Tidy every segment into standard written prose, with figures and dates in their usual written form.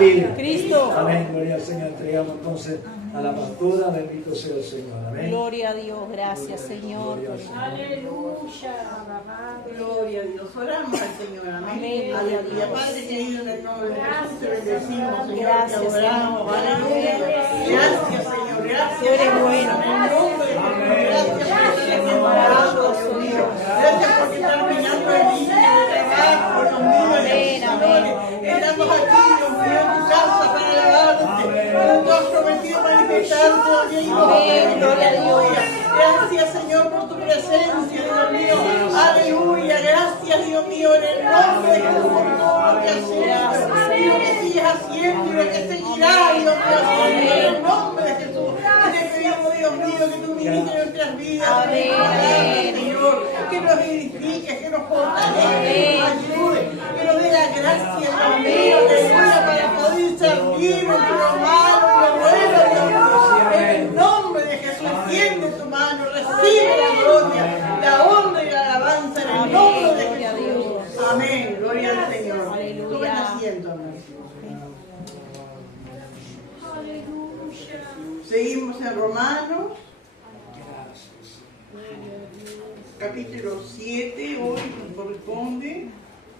familia. Cristo. Amén, gloria al Señor. Entregamos entonces a la pastora, bendito sea el Señor. Amén. Gloria a Dios, gracias Señor. Aleluya. Gloria a Dios. Oramos al Señor. Amén. Aleluya. Padre querido, en el nombre de Jesús te bendecimos, Señor. Gracias, te adoramos. Aleluya. Gracias, Señor. Gracias. Tú eres bueno. Gracias porque terminando el día de trabajo, los niños, Señores. Estamos aquí, Dios mío, en tu casa para alabarte. Tú has prometido manifestarte, Dios mío. Aleluya. Gracias, Señor, por tu presencia, Dios mío. Aleluya. Gracias, Dios mío, en el nombre de Jesús, por todo lo que has hecho. Y lo que sigues haciendo y lo que seguirá, Dios mío. En el nombre de Jesús. Te pedimos, Dios mío, que tú ministres nuestras vidas. Amén. Señor, que nos edifiques, que nos fortalezca, que nos ayude, que nos dé la gracia, Dios mío, aleluya, para poder servir entre lo malo y lo bueno, Dios mío. En el nombre de Jesús, extiende tu mano, recibe la gloria, la honra y la alabanza en el nombre de Jesús. Amén, gloria al Señor. Tomen asiento, amén. Seguimos en Romanos, capítulo 7, hoy nos corresponde.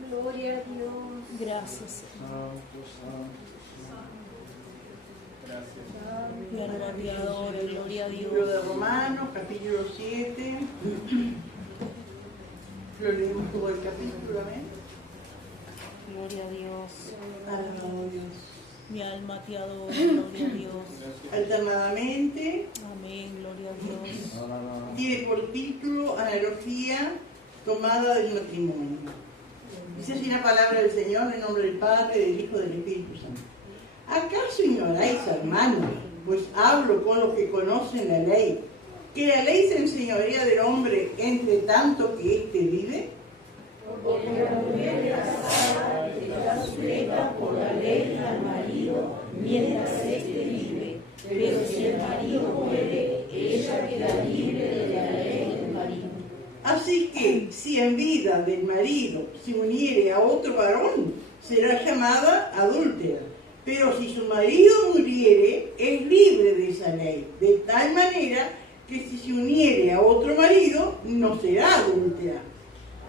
Gloria a Dios. Gracias. Gloria a Dios. Libro de Romanos, capítulo 7. Lo leemos todo el capítulo, amén. Gloria a Dios. Alabado Dios. Mi alma te adora, gloria a Dios. Alternadamente, Amén, gloria a Dios. tiene por título Analogía tomada del matrimonio. Dice así la palabra del Señor en nombre del Padre, del Hijo y del Espíritu Santo. ¿Acaso ignoráis, hermanos, pues hablo con los que conocen la ley, que la ley se enseñorea del hombre entre tanto que éste vive? Porque la mujer casada está sujeta por la ley al marido mientras éste vive, pero si el marido muere, ella queda libre de la ley del marido. Así que, si en vida del marido se uniere a otro varón, será llamada adúltera. Pero si su marido muriere, es libre de esa ley, de tal manera que si se uniere a otro marido, no será adúltera.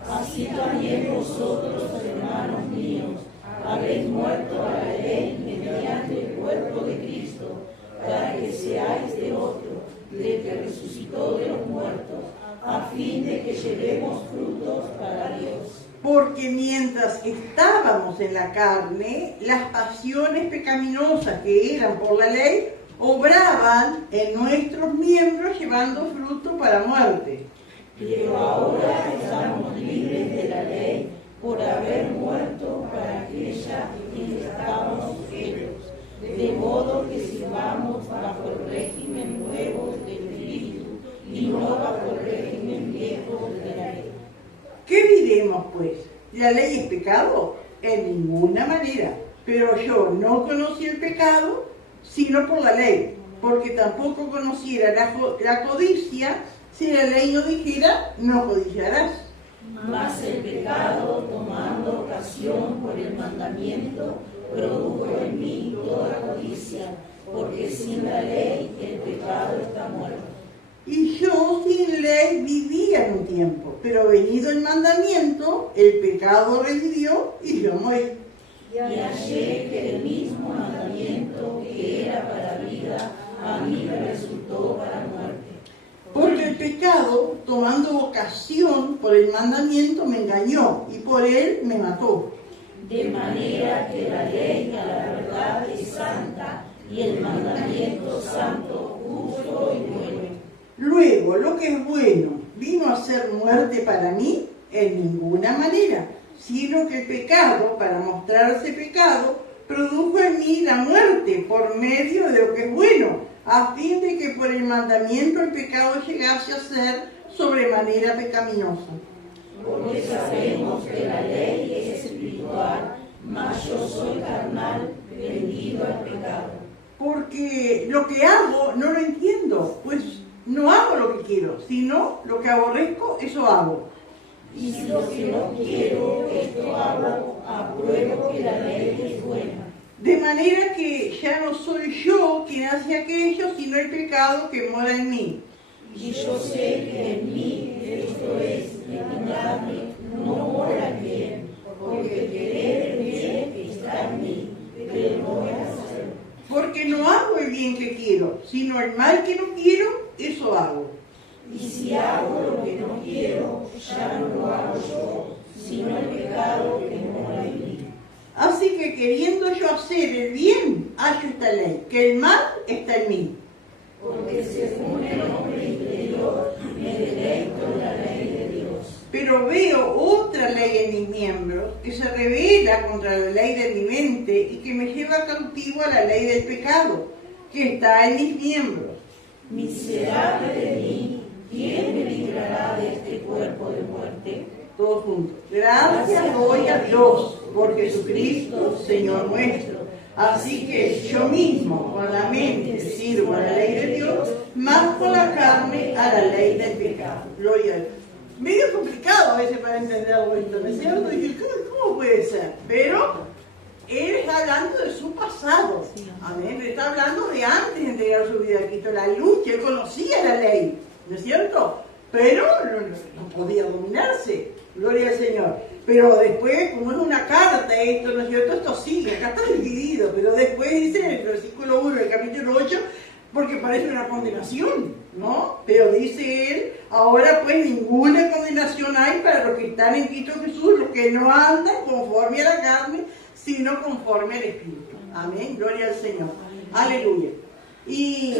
Así también vosotros, hermanos míos, habéis muerto a la ley mediante el cuerpo de Cristo, para que seáis de otro, del que resucitó de los muertos, a fin de que llevemos frutos para Dios. Porque mientras estábamos en la carne, las pasiones pecaminosas que eran por la ley, obraban en nuestros miembros llevando fruto para muerte. Pero ahora estamos libres de la ley por haber muerto para aquella en que estábamos sujetos, de modo que sirvamos bajo el régimen nuevo del Espíritu y no bajo el régimen viejo de la ley. ¿Qué diremos, pues? ¿La ley es pecado? En ninguna manera. Pero yo no conocí el pecado, sino por la ley, porque tampoco conociera la codicia, si la ley no dijera, no codiciarás. Mas el pecado, tomando ocasión por el mandamiento, produjo en mí toda codicia, porque sin la ley el pecado está muerto. Y yo sin ley vivía en un tiempo, pero venido el mandamiento, el pecado revivió y yo morí. Y hallé que el mismo mandamiento que era para vida, a mí me resultó para muerte. Porque el pecado, tomando ocasión por el mandamiento, me engañó y por él me mató. De manera que la ley a la verdad es santa y el mandamiento santo, justo y bueno. Luego, lo que es bueno, ¿vino a ser muerte para mí? En ninguna manera, sino que el pecado, para mostrarse pecado, produjo en mí la muerte por medio de lo que es bueno, a fin de que por el mandamiento el pecado llegase a ser sobremanera pecaminoso. Porque sabemos que la ley es espiritual, mas yo soy carnal, vendido al pecado. Porque lo que hago no lo entiendo, pues no hago lo que quiero, sino lo que aborrezco, eso hago. Y si lo que no quiero, esto hago, apruebo que la ley es buena. De manera que ya no soy yo quien hace aquello, sino el pecado que mora en mí. Y yo sé que en mí, esto es, en mi carne, no mora el bien, porque querer el bien está en mí, pero no voy a hacerlo. Porque no hago el bien que quiero, sino el mal que no quiero, eso hago. Y si hago lo que no quiero, ya no lo hago yo, sino el pecado que mora en mí. Así que queriendo yo hacer el bien, hallo esta ley, que el mal está en mí. Porque según el hombre interior, me deleito en la ley de Dios. Pero veo otra ley en mis miembros, que se revela contra la ley de mi mente y que me lleva cautivo a la ley del pecado, que está en mis miembros. Miserable de mí, ¿quién me librará de este cuerpo de muerte? Todos juntos. Gracias doy a Dios por Jesucristo, Señor nuestro. Así que yo mismo, con la mente, sirvo a la ley de Dios, más con la carne a la ley del pecado. Gloria a Dios. Medio complicado a veces para entenderlo esto, ¿no es cierto? Y dije, ¿cómo puede ser? Pero él está hablando de su pasado. Amén. Él está hablando de antes de entregar su vida a Cristo. La lucha, él conocía la ley, ¿no es cierto? Pero no podía dominarse. Gloria al Señor. Pero después, como es una carta esto, ¿no es cierto? Esto sigue, acá está dividido, pero después dice en el versículo 1 del capítulo 8, porque parece una condenación, ¿no? Pero dice él, ahora pues ninguna condenación hay para los que están en Cristo Jesús, los que no andan conforme a la carne, sino conforme al Espíritu. Amén, gloria al Señor. Aleluya. Y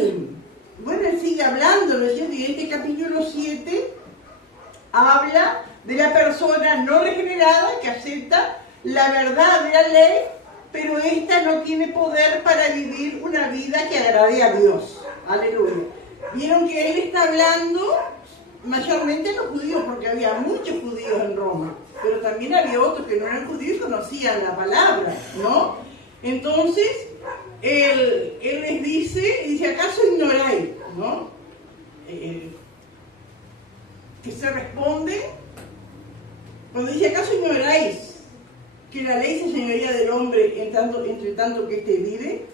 bueno, él sigue hablando, ¿no es cierto? Y este capítulo 7 habla de la persona no regenerada que acepta la verdad de la ley, pero esta no tiene poder para vivir una vida que agrade a Dios. Aleluya. Vieron que él está hablando mayormente a los judíos, porque había muchos judíos en Roma, pero también había otros que no eran judíos y conocían la palabra, ¿no? Entonces, él les dice, ¿acaso ignoráis? ¿No? Que se responde cuando dice, ¿acaso ignoráis que la ley se señoría del hombre entre tanto que éste vive?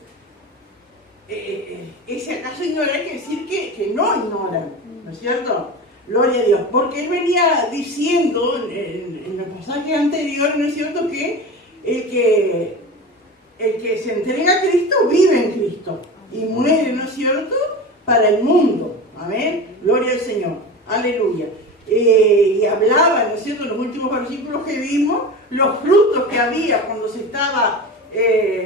Ese acaso ignorar quiere decir que no ignoran, ¿no es cierto? Gloria a Dios, porque él venía diciendo en el pasaje anterior, ¿no es cierto?, que el que se entrega a Cristo vive en Cristo y muere, ¿no es cierto?, para el mundo. Amén, gloria al Señor, aleluya. Y hablaba, ¿no es cierto?, en los últimos versículos que vimos, los frutos que había cuando se estaba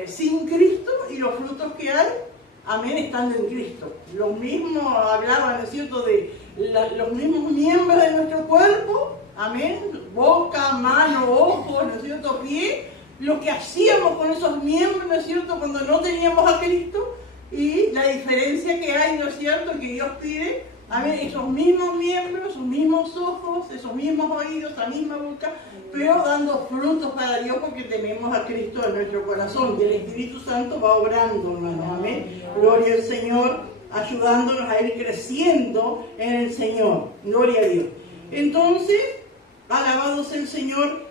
sin Cristo y los frutos que hay, amén, estando en Cristo. Los mismos hablaban, ¿no es cierto?, de los mismos miembros de nuestro cuerpo, amén, boca, mano, ojos, ¿no es cierto?, pie, lo que hacíamos con esos miembros, ¿no es cierto?, cuando no teníamos a Cristo, y la diferencia que hay, ¿no es cierto?, que Dios pide, amén, esos mismos miembros, esos mismos ojos, esos mismos oídos, esa misma boca, pero dando frutos para Dios porque tenemos a Cristo en nuestro corazón y el Espíritu Santo va obrando, hermanos, amén. Gloria al Señor, ayudándonos a ir creciendo en el Señor. Gloria a Dios. Entonces, alabado sea el Señor.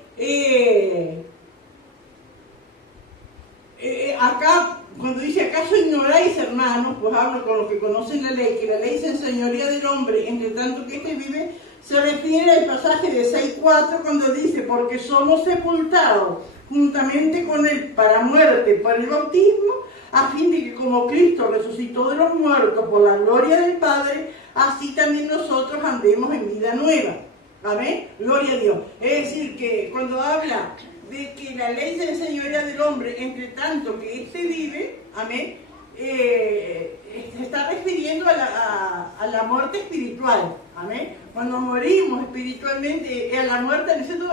Acá, cuando dice, ¿acaso ignoráis, hermanos? Pues hablo con los que conocen la ley, que la ley se enseñoría del hombre, entre tanto que éste vive. Se refiere al pasaje de 6.4 cuando dice, porque somos sepultados juntamente con él para muerte por el bautismo, a fin de que como Cristo resucitó de los muertos por la gloria del Padre, así también nosotros andemos en vida nueva. Amén, gloria a Dios. Es decir, que cuando habla de que la ley se enseñorea del hombre, entre tanto que éste vive, amén, se está refiriendo a la muerte espiritual, amén. Cuando morimos espiritualmente, a la muerte, ¿no es cierto?,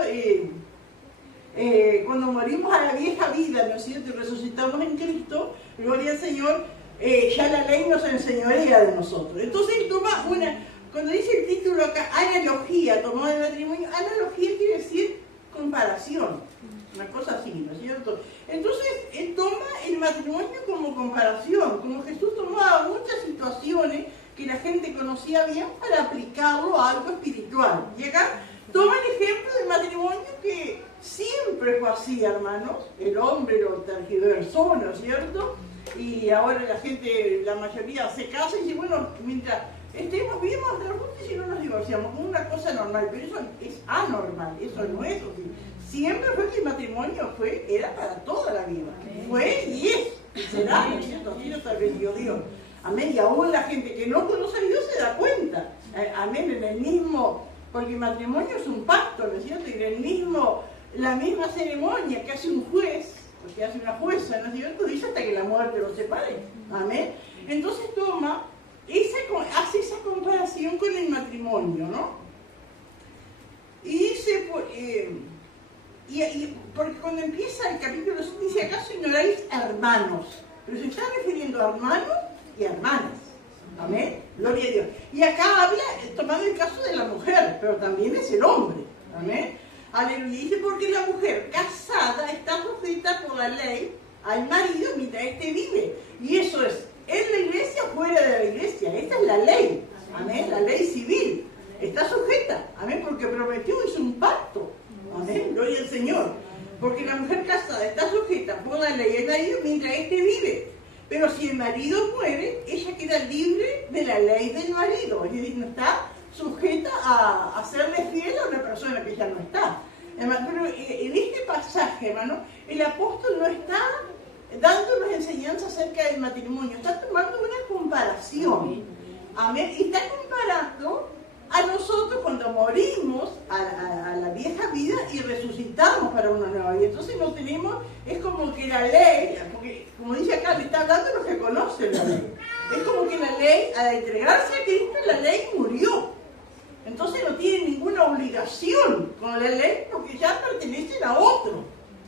cuando morimos a la vieja vida, ¿no es cierto?, y resucitamos en Cristo, gloria al Señor, ya la ley nos enseñorea de nosotros. Entonces él toma cuando dice el título acá, analogía, tomó del matrimonio, analogía quiere decir comparación, una cosa así, ¿no es cierto? Entonces él toma el matrimonio como comparación, como Jesús tomaba muchas situaciones que la gente conocía bien para aplicarlo a algo espiritual. Y acá Toma el ejemplo del matrimonio que siempre fue así, hermanos. El hombre lo tergiversó, ¿no es cierto? Y ahora la gente, la mayoría se casa y dice, bueno, mientras estemos bien vamos a estar juntos y no nos divorciamos, como una cosa normal, pero eso es anormal, eso no es así. Siempre fue que el matrimonio era para toda la vida, fue y es, y será, ¿no es cierto? Así nos permitió Dios. Amén, y aún la gente que no conoce a Dios se da cuenta, amén, en el mismo, porque el matrimonio es un pacto, ¿no es cierto? Y en el mismo, la misma ceremonia que hace un juez, porque hace una jueza, ¿no es cierto? Dice hasta que la muerte los separe, amén. Entonces hace esa comparación con el matrimonio, ¿no? Y dice, porque cuando empieza el capítulo 5 dice, ¿acaso ignoráis hermanos? Pero se está refiriendo a hermanos y hermanas, amén, gloria a Dios. Y acá habla, tomando el caso de la mujer, pero también es el hombre, amén. Aleluya, dice, porque la mujer casada está sujeta por la ley al marido mientras éste vive. Y eso es, en la iglesia o fuera de la iglesia. Esta es la ley, amén, la ley civil. Está sujeta, amén, porque prometió, hizo un pacto, amén, gloria al Señor. Porque la mujer casada está sujeta por la ley al marido mientras éste vive. Pero si el marido muere, ella queda libre de la ley del marido. Es decir, no está sujeta a serle fiel a una persona que ya no está. Pero en este pasaje, hermano, el apóstol no está dándonos enseñanza acerca del matrimonio, está tomando una comparación. Amén. Y está comparando a nosotros cuando morimos a la vieja vida y resucitamos para una nueva vida. Entonces no tenemos, es como que la ley, porque como dice acá, le está hablando a los que conocen la ley. Es como que la ley, al entregarse a Cristo, la ley murió. Entonces no tienen ninguna obligación con la ley porque ya pertenecen a otro.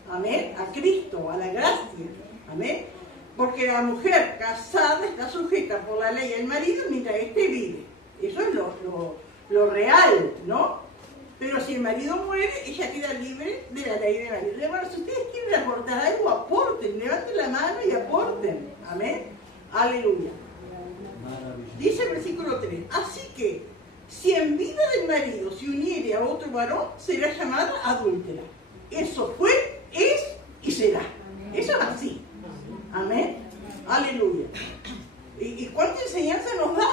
Amén. A Cristo, a la gracia. Amén. Porque la mujer casada está sujeta por la ley al marido mientras éste vive. Eso es lo real, ¿no? Pero si el marido muere, ella queda libre de la ley del marido. Bueno, si ustedes quieren aportar algo, aporten. Levanten la mano y aporten. Amén. Aleluya. Dice el versículo 3. Así que, si en vida del marido se uniere a otro varón, será llamada adúltera. Eso fue, es y será. Eso es así. Amén. Aleluya. ¿Y cuánta enseñanza nos da?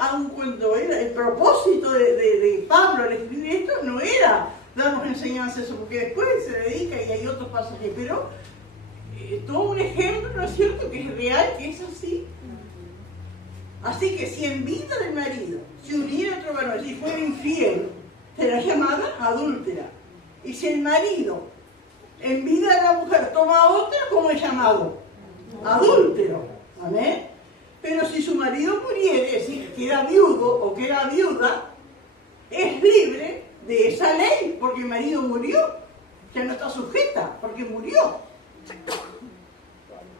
Aun cuando era el propósito de Pablo al escribir esto, no era darnos enseñanza eso, porque después se dedica y hay otros pasajes, pero todo un ejemplo, ¿no es cierto?, que es real, que es así. Así que si en vida del marido se uniera otro varón, si fuera infiel, será llamada adúltera. Y si el marido en vida de la mujer toma a otra, ¿cómo es llamado? Adúltero. Amén. Pero si su marido muriere, es decir, queda viudo o queda viuda, es libre de esa ley, porque el marido murió. Ya no está sujeta, porque murió.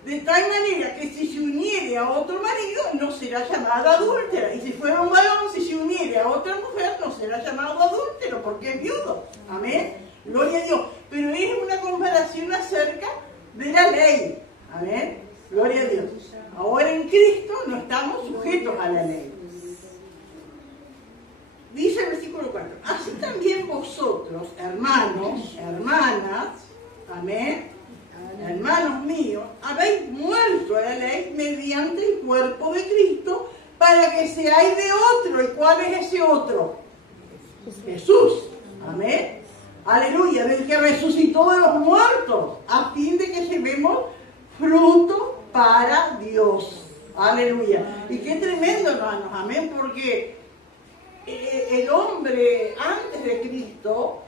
De tal manera que si se uniere a otro marido, no será llamada adúltera. Y si fuera un varón, si se uniere a otra mujer, no será llamado adúltero, porque es viudo. Amén. Gloria a Dios. Pero es una comparación acerca de la ley. Amén. Gloria a Dios. Ahora en Cristo no estamos sujetos a la ley. Dice el versículo 4. Así también vosotros, hermanos, hermanas, amén, hermanos míos, habéis muerto a la ley mediante el cuerpo de Cristo para que seáis de otro. ¿Y cuál es ese otro? Jesús. Amén. Aleluya. Del que resucitó de los muertos, a fin de que llevemos fruto para Dios. Aleluya. Y qué tremendo, hermanos. Amén. Porque el hombre antes de Cristo,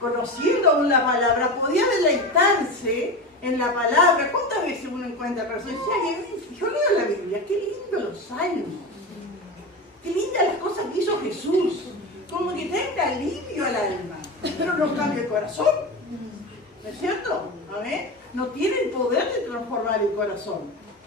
conociendo aún la palabra, podía deleitarse en la palabra. ¿Cuántas veces uno encuentra personas? Yo leo la Biblia, qué lindo los salmos, qué lindas las cosas que hizo Jesús, como que trae alivio al alma, pero no cambia el corazón, ¿no es cierto? Amén. No tiene el poder de transformar el corazón.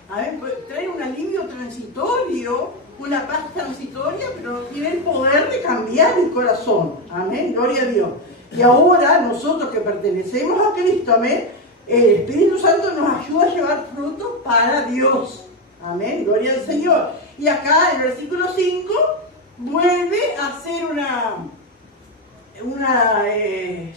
Amén. Trae un alivio transitorio, una paz transitoria, pero no tiene el poder de cambiar el corazón. Amén. Gloria a Dios. Y ahora nosotros que pertenecemos a Cristo, amén, el Espíritu Santo nos ayuda a llevar frutos para Dios. Amén. Gloria al Señor. Y acá en el versículo 5 vuelve a hacer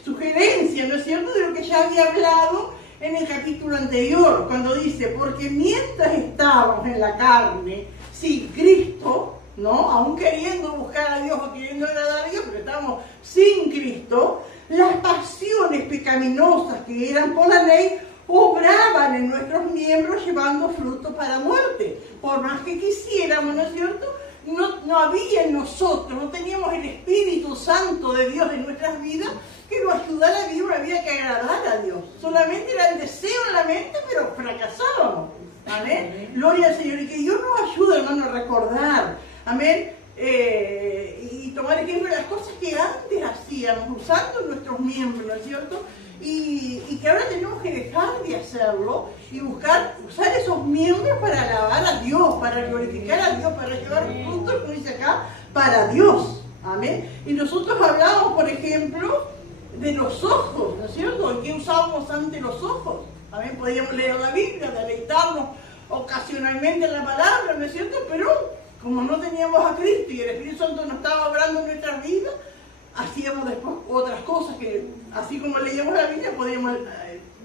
sugerencia, ¿no es cierto?, de lo que ya había hablado en el capítulo anterior, cuando dice, porque mientras estábamos en la carne, sin Cristo, ¿no?, aún queriendo buscar a Dios o queriendo agradar a Dios, pero estábamos sin Cristo, las pasiones pecaminosas que eran por la ley obraban en nuestros miembros llevando fruto para muerte. Por más que quisiéramos, ¿no es cierto?, no había en nosotros, no teníamos el Espíritu Santo de Dios en nuestras vidas que nos ayudara a vivir una vida que agradara a Dios. Solamente era el deseo en la mente, pero fracasábamos. Amén. Gloria al Señor. Y que Dios nos ayude, hermano, a recordar. Amén. Y tomar ejemplo de las cosas que antes hacíamos, usando nuestros miembros, ¿no es cierto? Y que ahora tenemos que dejar de hacerlo y usar esos miembros para alabar a Dios, para glorificar a Dios, para llevar frutos, como dice acá, para Dios. Amén. Y nosotros hablamos, por ejemplo, de los ojos, ¿no es cierto? ¿En qué usábamos ante los ojos? Amén. Podíamos leer la Biblia, deleitarnos ocasionalmente en la palabra, ¿no es cierto? Pero como no teníamos a Cristo y el Espíritu Santo no estaba obrando en nuestras vidas, hacíamos después otras cosas que, así como leíamos la Biblia, podíamos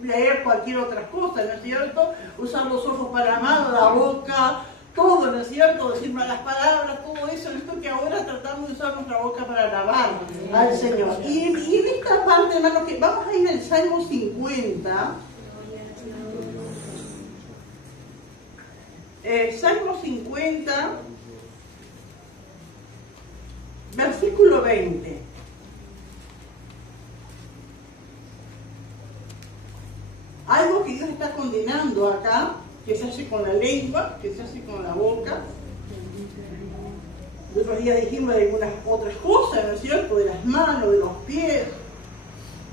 leer cualquier otra cosa, ¿no es cierto? Usar los ojos para amar, la boca, todo, ¿no es cierto? Decir malas palabras, todo eso, esto que ahora tratamos de usar nuestra boca para alabar al Señor. Y en esta parte, hermano, que vamos a ir al Salmo 50. Salmo 50, versículo 20. Algo que Dios está condenando acá, que se hace con la lengua, que se hace con la boca. El otro día dijimos de algunas otras cosas, ¿no es cierto? De las manos, de los pies.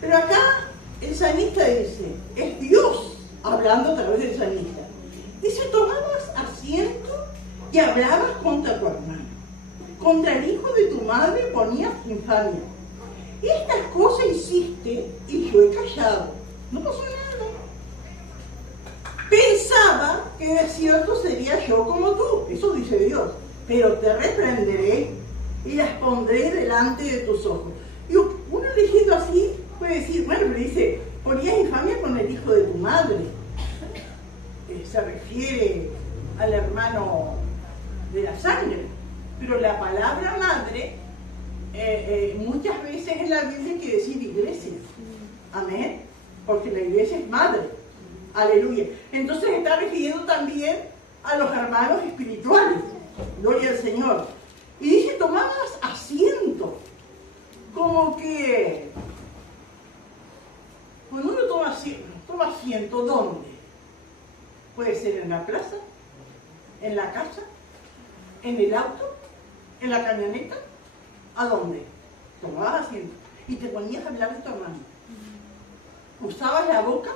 Pero acá el salmista dice, es Dios hablando a través del salmista. Dice, tomabas asiento y hablabas contra tu hermano. Contra el hijo de tu madre ponías infamia. Estas cosas hiciste y yo he callado. No pasó nada. Pensaba que de cierto sería yo como tú. Eso dice Dios. Pero te reprenderé y las pondré delante de tus ojos. Y uno leyendo así puede decir, bueno, pero dice, ponías infamia con el hijo de tu madre. Se refiere al hermano de la sangre. Pero la palabra madre, muchas veces en la Biblia hay que decir iglesia. Amén. Porque la iglesia es madre. Aleluya. Entonces está refiriendo también a los hermanos espirituales. Gloria al Señor. Y dice, tomabas asiento. Como que cuando uno toma asiento, ¿dónde? Puede ser en la plaza, en la casa, en el auto, en la camioneta. ¿A dónde? Tomabas asiento y te ponías a hablar de tu hermano. Usabas la boca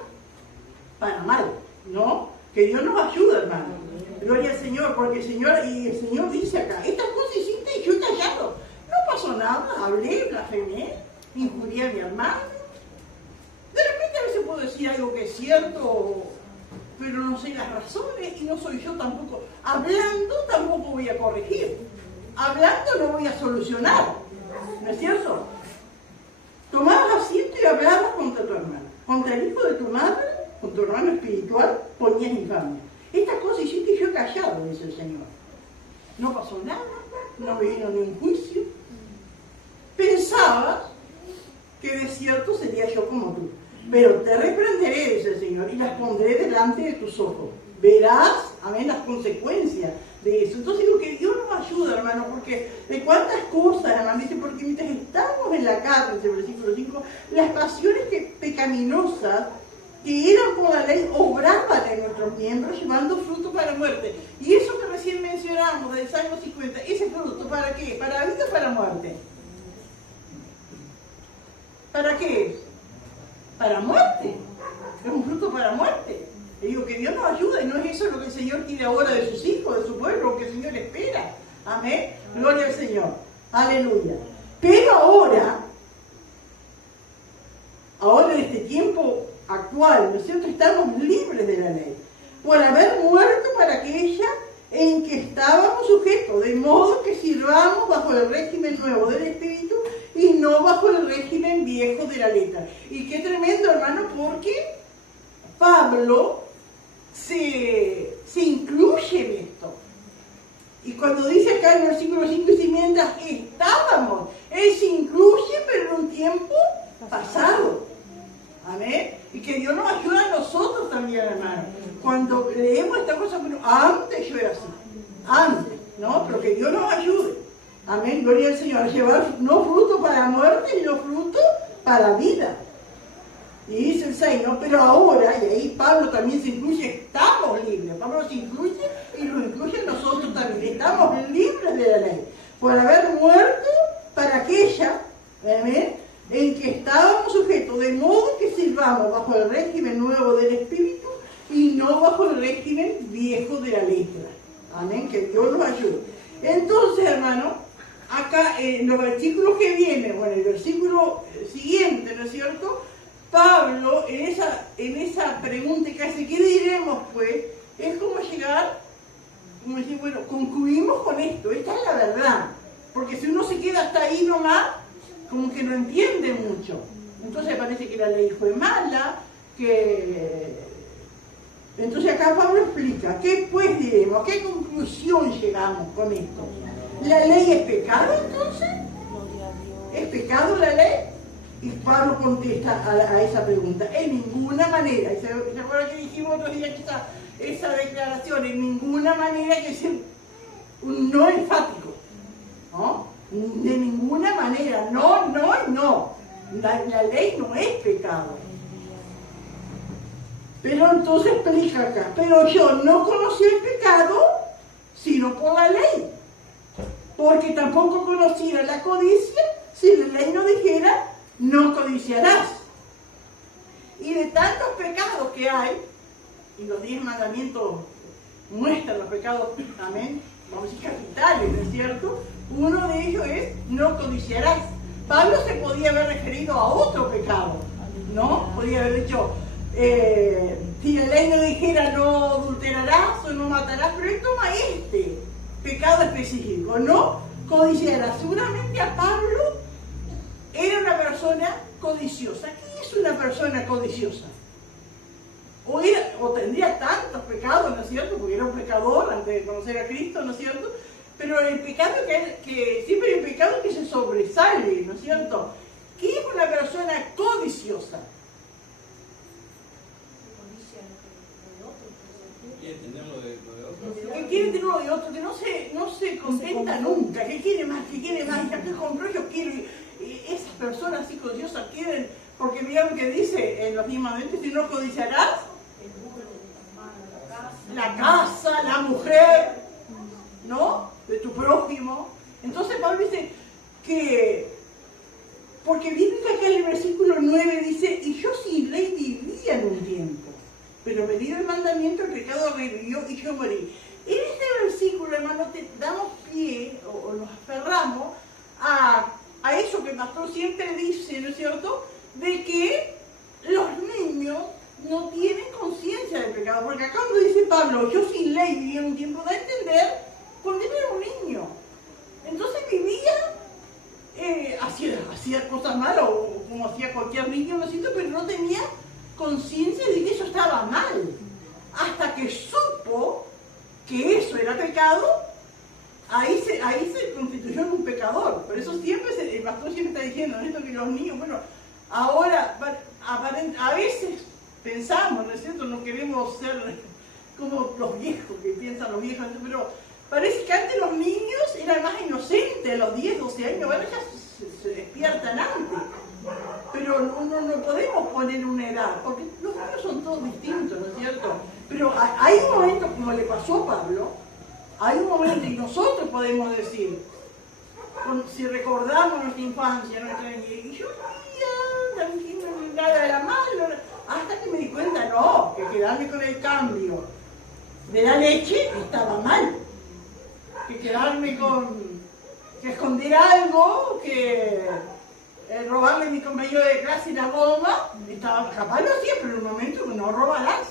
para mal, ¿no? Que Dios nos ayude, hermano. Gloria al Señor, porque el Señor dice acá, estas cosas hiciste y yo he callado. No pasó nada, hablé, blasfemé, injurié a mi hermano. De repente a veces puedo decir algo que es cierto, pero no sé las razones y no soy yo tampoco. Hablando tampoco voy a corregir. Hablando no voy a solucionar. ¿No es cierto? Tomabas asiento y hablabas contra tu hermano. Contra el hijo de tu madre, con tu hermano espiritual, ponías infamia. Estas cosas hiciste y yo he callado, dice el Señor. No pasó nada, no me vino ningún juicio. Pensabas que de cierto sería yo como tú. Pero te reprenderé, dice el Señor, y las pondré delante de tus ojos. Verás, amén, las consecuencias de eso. Entonces digo que Dios nos ayuda, hermano, porque de cuántas cosas, hermano, dice, porque mientras estamos en la carne, dice el versículo 5, las pasiones pecaminosas que eran por la ley obraban en nuestros miembros llevando fruto para muerte. Y eso que recién mencionamos del Salmo 50, ese fruto, ¿para qué? ¿Para vida o para muerte? ¿Para qué es? Para muerte. Es un fruto para muerte. Le digo que Dios nos ayuda y no es eso lo que el Señor quiere ahora de sus hijos, de su pueblo, lo que el Señor espera. Amén. Gloria al Señor. Aleluya. Pero ahora en este tiempo actual, ¿no es cierto? Estamos libres de la ley, por haber muerto para aquella en que estábamos sujetos, de modo que sirvamos bajo el régimen nuevo del Espíritu y y no bajo el régimen viejo de la letra. Y qué tremendo, hermano, porque Pablo se incluye en esto. Y cuando dice acá en el versículo 5, y mientras estábamos, él se incluye, pero en un tiempo pasado. Amén. Y que Dios nos ayuda a nosotros también, hermano. Cuando leemos esta cosa, bueno, antes yo era así. Antes, ¿no? Pero que Dios nos ayude. Amén. Gloria al Señor. A llevar no fruto para la muerte, sino fruto para la vida. Y dice el 6, ¿no? Pero ahora, y ahí Pablo también se incluye, estamos libres. Pablo se incluye y lo incluye nosotros también. Estamos libres de la ley. Por haber muerto para aquella, amén, en que estábamos sujetos, de modo que sirvamos bajo el régimen nuevo del Espíritu y no bajo el régimen viejo de la letra. Amén, que Dios nos ayude. Entonces, hermano, acá en los versículos que vienen, bueno, el versículo siguiente, ¿no es cierto? Pablo, en esa pregunta que hace, ¿qué diremos pues? Es como llegar, como decir, bueno, concluimos con esto, esta es la verdad. Porque si uno se queda hasta ahí nomás, como que no entiende mucho. Entonces parece que la ley fue mala, que... Entonces acá Pablo explica, ¿qué pues diremos? ¿A qué conclusión llegamos con esto? ¿La ley es pecado entonces? ¿Es pecado la ley? Y Pablo contesta a esa pregunta, en ninguna manera. ¿Y se acuerdan que dijimos otros días que esa declaración? En ninguna manera, que es un no enfático, ¿no? De ninguna manera, no, no y no. La ley no es pecado. Pero entonces explica acá, pero yo no conocí el pecado sino por la ley, porque tampoco conociera la codicia si la ley no dijera no codiciarás. Y de tantos pecados que hay, y los 10 mandamientos muestran los pecados, amén, vamos a decir capitales, ¿no es cierto? Uno de ellos es no codiciarás. Pablo se podía haber referido a otro pecado, ¿no? Podía haber dicho, si la ley no dijera no adulterarás o no matarás, pero él toma este pecado específico, no codiciarás. Seguramente a Pablo era una persona codiciosa. ¿Qué es una persona codiciosa? O tendría tantos pecados, ¿no es cierto? Porque era un pecador antes de conocer a Cristo, ¿no es cierto? Pero el pecado que siempre hay un pecado que se sobresale, ¿no es cierto? ¿Qué es una persona codiciosa? Quiere tener lo de otro. Que quiere tener lo de otro, que no se contenta nunca, que quiere más, y que compró, yo quiero. Y esas personas así codiciosas quieren, porque mira lo que dice en los 10 mandamientos, si no codiciarás la casa, la mujer, ¿no? De tu prójimo. Entonces Pablo dice que, porque viene acá en el versículo 9, dice, y yo sin ley vivía en un tiempo, pero me dio el mandamiento, el pecado revivió y yo morí. En este versículo, hermano, te damos pie, o nos aferramos a eso que el pastor siempre dice, ¿no es cierto?, de que los niños no tienen conciencia del pecado. Porque acá cuando dice Pablo, yo sin ley vivía en un tiempo, da a entender cuando él era un niño. Entonces vivía, hacía cosas malas, o como hacía cualquier niño, ¿no es cierto?, pero no tenía conciencia de que eso estaba mal. Hasta que supo que eso era pecado, ahí se constituyó en un pecador. Por eso siempre el pastor siempre está diciendo, ¿no?, que los niños, bueno, ahora a veces pensamos, ¿no es cierto?, no queremos ser como los viejos, que piensan los viejos, pero parece que antes los niños eran más inocentes, a los 10, 12 años, ahora ya se despiertan antes. Pero no podemos poner una edad, porque los niños son todos distintos, ¿no es cierto? Pero hay un momento, como le pasó a Pablo, hay un momento, y nosotros podemos decir, si recordamos nuestra infancia, nuestra niñez, y yo vivía tranquilo, nada era malo, hasta que me di cuenta, no, que quedarme con el cambio de la leche estaba mal, que quedarme que esconder algo, que robarle a mi compañero de clase la goma, estaba, capaz lo hacía, pero en un momento no robarás,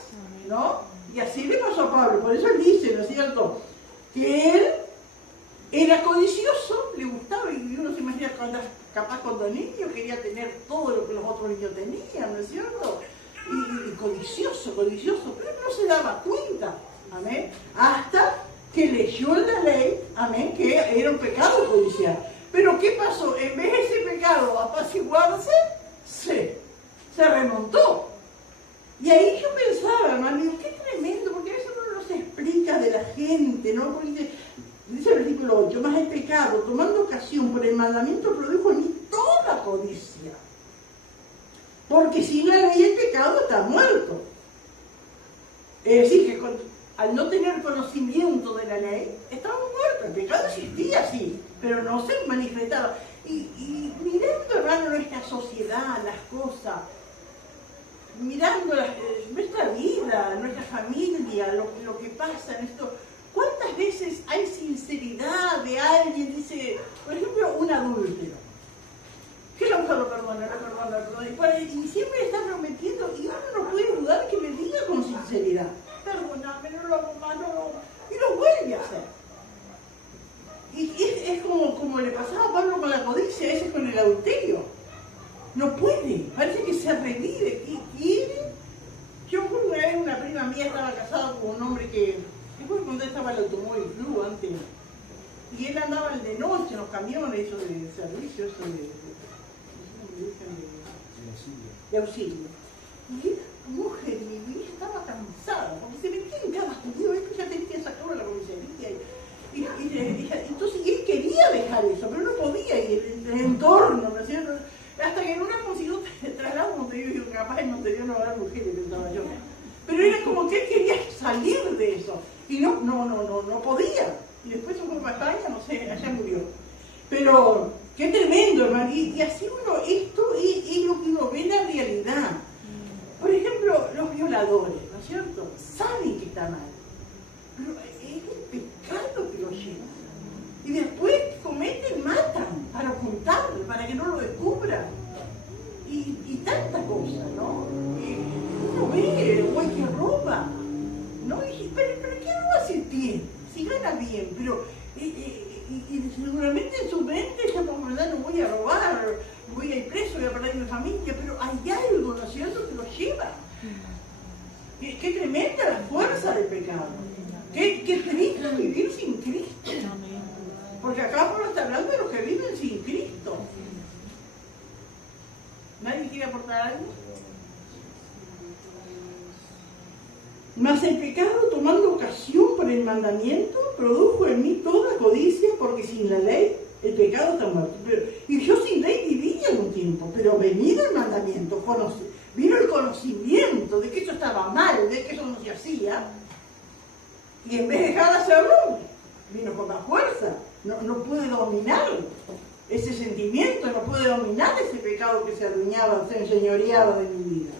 ¿no? Y así le pasó a Pablo, por eso él dice, ¿no es cierto?, que él era codicioso, le gustaba, y uno se imagina capaz cuando niño quería tener todo lo que los otros niños tenían, ¿no es cierto? Y codicioso, pero no se daba cuenta, amén, hasta que leyó en la ley, amén, que era un pecado codiciar. Pero ¿qué pasó? En vez de ese pecado apaciguarse, se remontó. Y ahí yo pensaba, hermano, digo, qué tremendo, porque a veces uno no se explica de la gente, ¿no? Porque dice el versículo 8, más el pecado, tomando ocasión por el mandamiento, produjo en mí toda codicia. Porque sin la ley el pecado está muerto. Es decir, que al no tener conocimiento de la ley, estaba muerto. El pecado existía, sí, pero no se manifestaba. Y mirando, hermano, nuestra sociedad, las cosas, mirando nuestra vida, nuestra familia, lo que pasa en esto, ¿cuántas veces hay sinceridad de alguien? Dice, por ejemplo, un adúltero, que la mujer lo perdona, y siempre está prometiendo, y uno no puede dudar que le diga con sinceridad, perdóname, no lo hago más, y lo vuelve a hacer. Y es como le pasaba a Pablo con la codicia, a veces con el adulterio. No puede, parece que se revive, y quiere. Yo una vez una prima mía estaba casada con un hombre que, después cuando estaba en el automóvil club antes, y él andaba de noche en los camiones, eso de servicio, eso de auxilio. Y era mujer, y estaba cansada, porque se metía en cada judío, él ya tenía que sacarlo a la comisaría. Entonces él quería dejar eso, pero no podía, y el entorno, ¿no es cierto? Hasta que en una consiguió traslado, como te digo, capaz en Montevideo no habrá mujeres, pensaba yo. Pero era como que él quería salir de eso, y no podía. Y después se fue para España, no sé, allá murió. Pero qué tremendo, hermano. Y así esto es lo que uno ve en la realidad. Por ejemplo, los violadores, ¿no es cierto? Saben que está mal, pero es el pecado que lo lleva. Y después cometen, matan para ocultarlo, para que no lo descubran. Y tanta cosa, ¿no? Uno ve, o el que roba, ¿no? ¿Pero qué roba si tiene? Si gana bien, pero y seguramente en su mente esa verdad, no voy a robar, voy a ir preso, voy a perder mi familia, pero hay algo, ¿no es cierto?, que lo lleva. Qué tremenda la fuerza del pecado. Qué triste vivir sin Cristo. Porque acá Pablo está hablando de los que viven sin Cristo. ¿Nadie quiere aportar algo? Mas el pecado, tomando ocasión por el mandamiento, produjo en mí toda codicia, porque sin la ley el pecado está muerto. Y yo sin ley vivía un tiempo, pero venido el mandamiento, vino el conocimiento de que eso estaba mal, de que eso no se hacía, y en vez de dejar de hacerlo, vino con más fuerza. No pude dominar ese sentimiento, no pude dominar ese pecado que se adueñaba, se enseñoreaba de mi vida.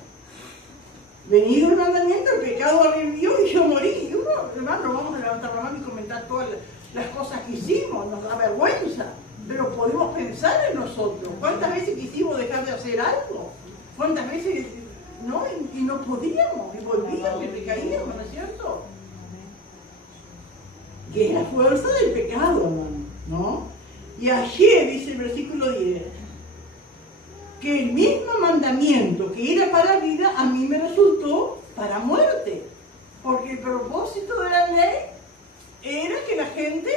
Venido el mandamiento, el pecado revivió y yo morí. Y uno, hermano, vamos a levantar la mano y comentar todas las cosas que hicimos, nos da vergüenza, pero podemos pensar en nosotros. ¿Cuántas veces quisimos dejar de hacer algo? ¿Cuántas veces no? Y no podíamos, y volvíamos y recaíamos, ¿no es cierto? Que es la fuerza del pecado, hermano, ¿no? Y ayer dice el versículo 10, que el mismo mandamiento que era para vida, a mí me resultó para muerte. Porque el propósito de la ley era que la gente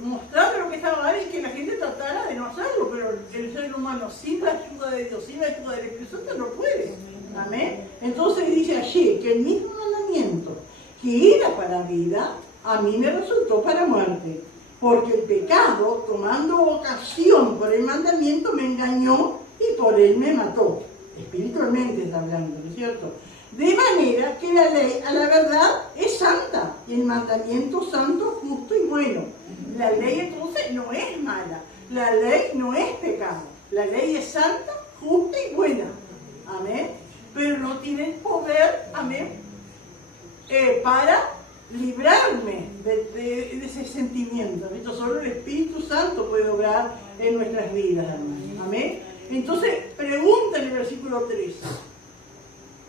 mostrara lo que estaba mal y que la gente tratara de no hacerlo. Pero el ser humano, sin la ayuda de Dios, sin la ayuda del Espíritu Santo, no puede. Amén. Entonces dice allí que el mismo mandamiento que era para vida, a mí me resultó para muerte. Porque el pecado, tomando ocasión por el mandamiento, me engañó y por él me mató. Espiritualmente está hablando, ¿no es cierto? De manera que la ley, a la verdad, es santa, y el mandamiento santo, justo y bueno. La ley entonces no es mala, la ley no es pecado, la ley es santa, justa y buena. Amén. Pero no tiene el poder, amén, para librarme de ese sentimiento. Esto solo el Espíritu Santo puede obrar en nuestras vidas, hermano. Amén. Entonces, pregunta en el versículo 3,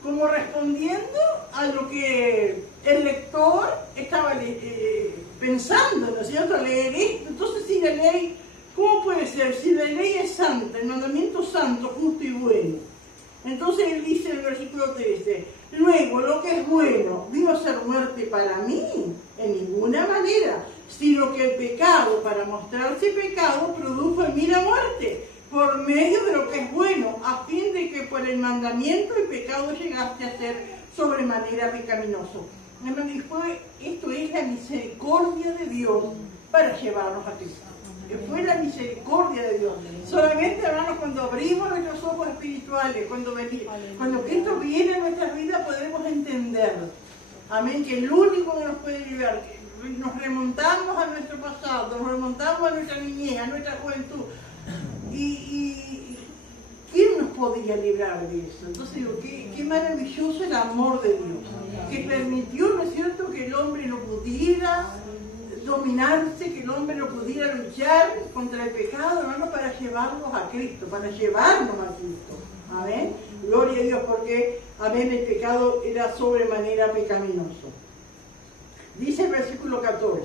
como respondiendo a lo que el lector estaba pensando, ¿no es cierto? cierto?, leer esto. Entonces, si la ley, ¿cómo puede ser? Si la ley es santa, el mandamiento santo, justo y bueno. Entonces él dice en el versículo 13, luego lo que es bueno, ¿vino a ser muerte para mí? En ninguna manera, sino que el pecado, para mostrarse pecado, produjo en mí la muerte, por medio de lo que es bueno, a fin de que por el mandamiento el pecado llegaste a ser sobremanera pecaminoso. Esto es la misericordia de Dios para llevarnos a Cristo. Que fue la misericordia de Dios. Solamente, hermanos, cuando abrimos nuestros ojos espirituales, cuando Cristo viene a nuestras vidas, podemos entender, amén, que el único que nos puede liberar, que nos remontamos a nuestro pasado, nos remontamos a nuestra niñez, a nuestra juventud, y ¿quién nos podía librar de eso? Entonces digo, qué maravilloso el amor de Dios, que permitió, ¿no es cierto?, que el hombre no pudiera dominarse, que el hombre no pudiera luchar contra el pecado, hermano, para llevarnos a Cristo, para llevarnos a Cristo. Amén. Gloria a Dios, porque, amén, el pecado era sobremanera pecaminoso. Dice el versículo 14.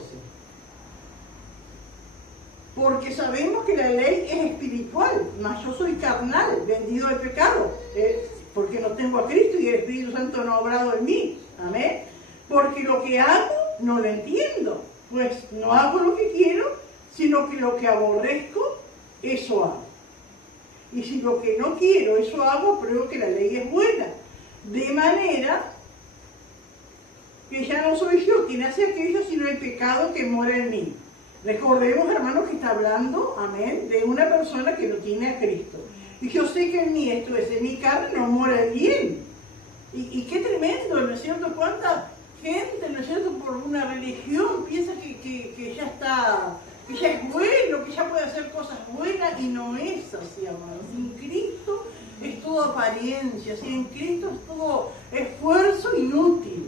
Porque sabemos que la ley es espiritual, mas yo soy carnal, vendido al pecado, porque no tengo a Cristo y el Espíritu Santo no ha obrado en mí. Amén. Porque lo que hago no lo entiendo. Pues no hago lo que quiero, sino que lo que aborrezco, eso hago. Y si lo que no quiero, eso hago, pruebo que la ley es buena. De manera que ya no soy yo quien hace aquello, sino el pecado que mora en mí. Recordemos, hermanos, que está hablando, amén, de una persona que no tiene a Cristo. Y yo sé que en mí, esto es, en mi carne no mora el bien. Y qué tremendo, ¿no es cierto? ¿Cuánta gente, ¿no es cierto?, por una religión piensa que ya está, que ya es bueno, que ya puede hacer cosas buenas, y no es así, hermanos. En Cristo es todo apariencia, ¿sí? En Cristo es todo esfuerzo inútil.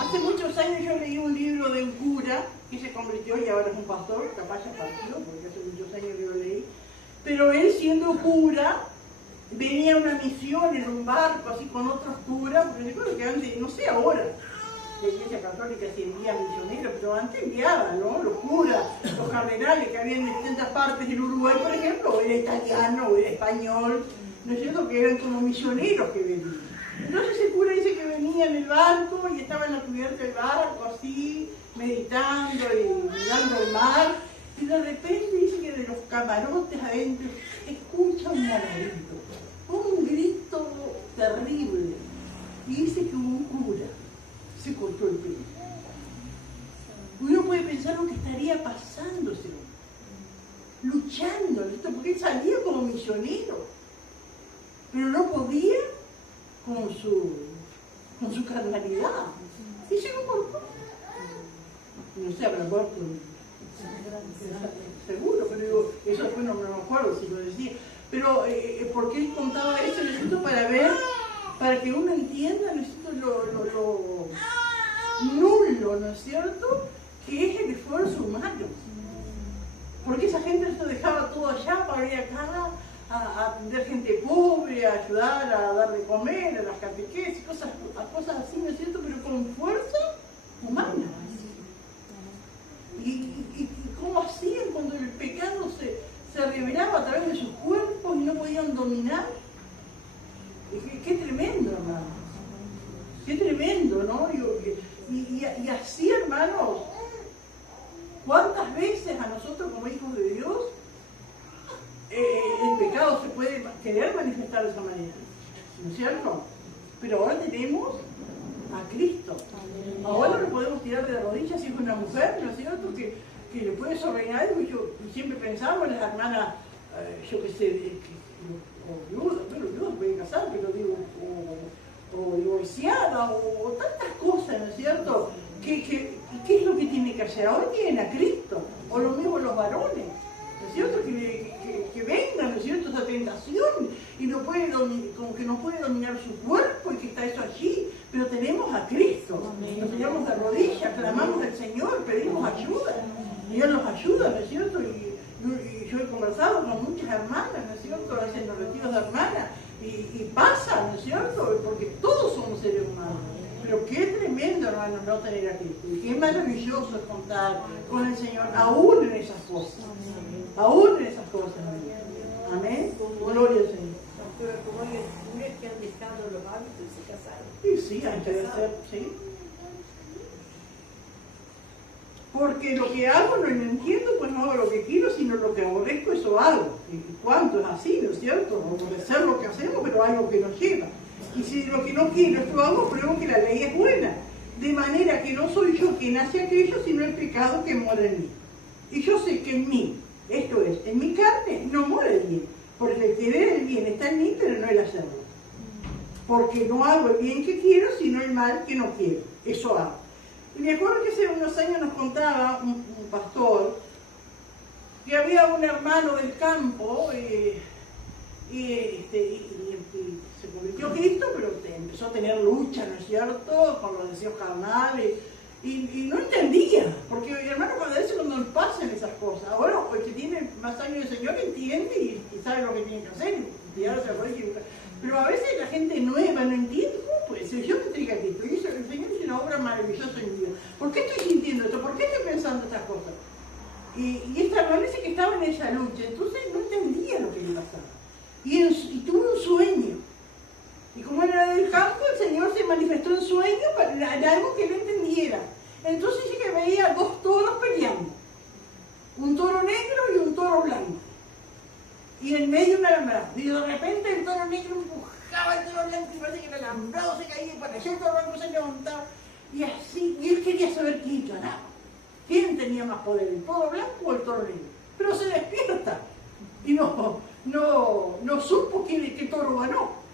Hace muchos años yo leí un libro de un cura que se convirtió y ahora es un pastor, capaz ya partió, porque hace muchos años que lo leí, pero él, siendo cura, venía a una misión en un barco así con otros curas, porque recuerdo que antes, no sé ahora, la Iglesia Católica se envía misioneros, pero antes enviaban, ¿no?, los curas, los cardenales que habían en distintas partes del Uruguay, por ejemplo, o era italiano, o era español, ¿no es cierto?, que eran como misioneros que venían. Entonces el cura dice que venía en el barco y estaba en la cubierta del barco así, meditando y mirando el mar, y de repente dice que de los camarotes adentro escucha un grito terrible, y dice que un cura se cortó el pelo. Uno puede pensar lo que estaría pasando ese hombre, luchando, ¿listo?, porque él salía como misionero, pero no podía con su carnalidad, y se lo cortó. No sé, habrá muerto seguro, pero digo, eso después no me acuerdo si lo decía, pero porque él contaba eso, necesito para ver, para que uno entienda, necesito lo nulo, ¿no es cierto?, que es el esfuerzo humano. Porque esa gente se dejaba todo allá para ir acá a atender gente pobre, a ayudar a dar de comer, a las catequesis, cosas así, ¿no es cierto?, pero con fuerza humana. ¿Y cómo hacían cuando el pecado se revelaba a través de sus cuerpos y no podían dominar? Qué tremendo, hermano. Qué tremendo, ¿no? Y así, hermanos, ¿cuántas veces a nosotros como hijos de Dios el pecado se puede querer manifestar de esa manera? ¿No es cierto? Pero ahora tenemos a Cristo. Ahora no podemos tirar de rodillas si es una mujer, ¿no es cierto?, que le puede sobrevenir algo. Y yo siempre pensaba en las hermanas, yo qué sé, o viudas, bueno, viudas pueden casar, pero digo, o divorciada, o tantas cosas, ¿no es cierto? ¿Qué es lo que tiene que hacer? Ahora tienen a Cristo, o lo mismo los varones, ¿no es cierto? Que vengan, ¿no es cierto?, esa tentación, y no puede como que no puede dominar su cuerpo, y que está eso allí, pero tenemos a Cristo. Nos tiramos de rodillas, clamamos al Señor, pedimos ayuda, y Él nos ayuda, ¿no es cierto? Y yo he conversado con muchas hermanas, ¿no es cierto?, hacen los retiros de hermanas, y pasa, ¿no es cierto?, porque todos somos seres humanos, pero qué tremendo, hermanos, no tener a Cristo. Y qué maravilloso es contar con el Señor, aún en esas cosas. Aún en esas cosas, hermanos. Amén. Gloria al Señor. Pero como es que han dejado los hábitos y se casaron. Y sí, hay que hacer, sí. Porque lo que hago no lo entiendo, pues no hago lo que quiero, sino lo que aborrezco, eso hago. ¿Y cuánto es así, no es cierto? Obedecer lo que hacemos, pero algo que nos lleva. Y si lo que no quiero esto hago, pruebo que la ley es buena. De manera que no soy yo quien hace aquello, sino el pecado que mora en mí. Y yo sé que en mí, esto es, en mi carne, no mora el bien. Porque el querer el bien está en mí, pero no el hacerlo. Porque no hago el bien que quiero, sino el mal que no quiero. Eso hago. Y me acuerdo que hace unos años nos contaba un pastor que había un hermano del campo y se convirtió a Cristo, pero empezó a tener lucha, ¿no es cierto?, con los deseos carnales y no entendía, porque hermano, cuando nos pasan esas cosas, ahora el que tiene más años de Señor entiende y sabe lo que tiene que hacer, y ahora se puede equivocar. Pero a veces la gente nueva no entiende, ¿cómo puede ser? Yo me entregué a Cristo y el Señor hizo una obra maravillosa en mi vida. ¿Por qué estoy sintiendo esto? ¿Por qué estoy pensando estas cosas? Y esta hermana dice que estaba en esa lucha, entonces no entendía lo que le pasaba. Y tuvo un sueño. Y como era del campo, el Señor se manifestó en sueño para algo que él entendiera. Entonces dice que veía dos toros peleando. Un toro negro y un toro blanco. Y en medio un alambrado. Y de repente el toro negro empujaba el toro blanco y parece que el alambrado se caía y para allá el toro blanco se levantaba. Y así, y él quería saber quién ganaba. ¿Quién tenía más poder, el toro blanco o el toro negro? Pero se despierta y no supo qué toro ganó.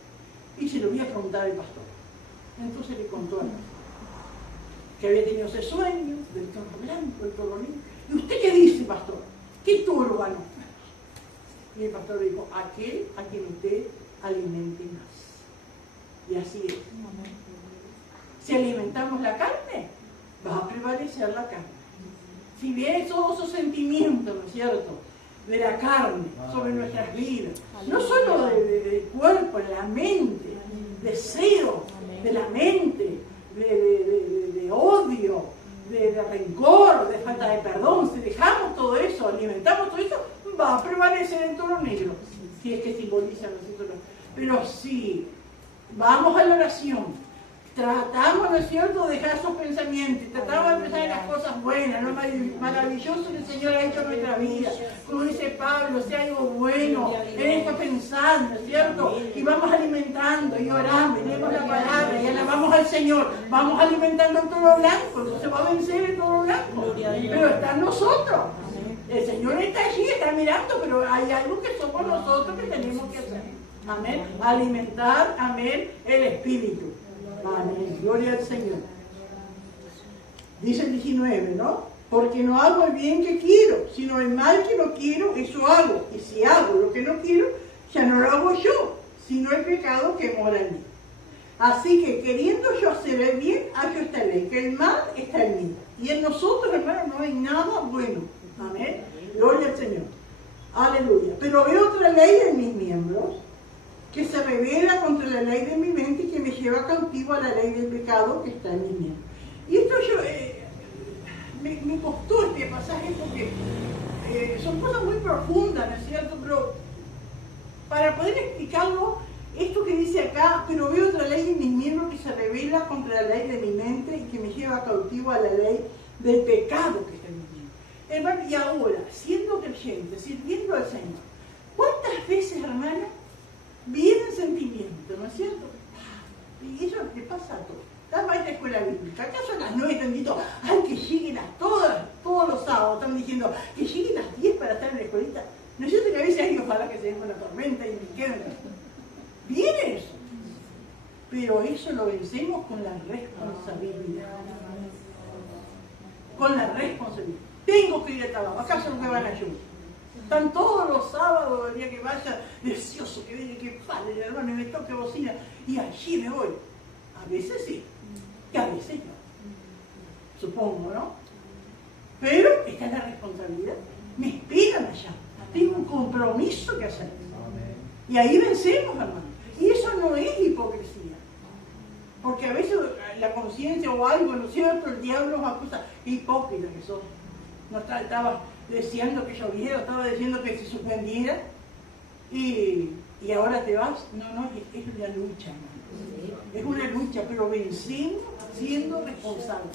Y se lo voy a preguntar al pastor. Entonces le contó a él que había tenido ese sueño del toro blanco, el toro negro. ¿Y usted qué dice, pastor? ¿Qué toro ganó? Y el pastor le dijo, aquel a quien usted alimente más. Y así es. Si alimentamos la carne, va a prevalecer la carne. Si viene todos esos sentimientos, ¿no es cierto?, de la carne sobre nuestras vidas, no solo del cuerpo, de la mente, deseo de la mente, de odio, de rencor, de falta de perdón, si dejamos todo eso, alimentamos todo eso, va a prevalecer el toro negro, si es que simboliza nosotros. Pero si vamos a la oración, tratamos, ¿no es cierto?, de dejar esos pensamientos, tratamos de pensar en las cosas buenas, lo maravilloso que el Señor ha hecho en nuestra vida. Como dice Pablo, sea algo bueno, en esto pensando, ¿no es cierto? Y vamos alimentando y orando y leemos la palabra y alabamos al Señor. Vamos alimentando el toro blanco, entonces va a vencer el toro blanco. Pero está en nosotros. El Señor está allí, está mirando, pero hay algo que somos nosotros que tenemos que hacer. Amén. Alimentar, amén, el espíritu. Amén. Gloria al Señor. Dice el 19, ¿no? Porque no hago el bien que quiero, sino el mal que no quiero, eso hago. Y si hago lo que no quiero, ya no lo hago yo, sino el pecado que mora en mí. Así que queriendo yo hacer el bien, hallo esta ley, que el mal está en mí. Y en nosotros, hermanos, no hay nada bueno. Amén. Gloria al Señor. Aleluya. Pero veo otra ley en mis miembros, que se revela contra la ley de mi mente y que me lleva cautivo a la ley del pecado que está en mi mente. Y esto me costó este pasaje porque son cosas muy profundas, ¿no es cierto? Pero para poder explicarlo, esto que dice acá, pero veo otra ley en mis miembros que se revela contra la ley de mi mente y que me lleva cautivo a la ley del pecado que está en mi mente. Hermano, y ahora, siendo creyente, sirviendo al Señor, ¿cuántas veces, hermano, vienen sentimientos, ¿no es cierto? Y eso le pasa a todos. La maestra escuela bíblica, acá son las 9, están diciendo, ay, que lleguen a todos los sábados, están diciendo, que lleguen a las 10 para estar en la escuelita. ¿No es cierto que a veces hay, ojalá que se den con la tormenta y me queden? Viene eso. Pero eso lo vencemos con la responsabilidad. Con la responsabilidad. Tengo que ir al trabajo, acá son los que van a ayudar. Están todos los sábados, el día que vaya, deseoso que viene, que padre, el hermano, y me toque bocina, y allí me voy. A veces sí, y a veces no. Supongo, ¿no? Pero esta es la responsabilidad. Me esperan allá. Tengo un compromiso que hacer. Y ahí vencemos, hermano. Y eso no es hipocresía. Porque a veces la conciencia o algo, ¿no es cierto? El diablo nos acusa, qué hipócrita que sos. No estaba deseando que lloviera, estaba diciendo que se suspendiera y ahora te vas. No, es una lucha, hermano. Es una lucha, pero venciendo siendo responsable.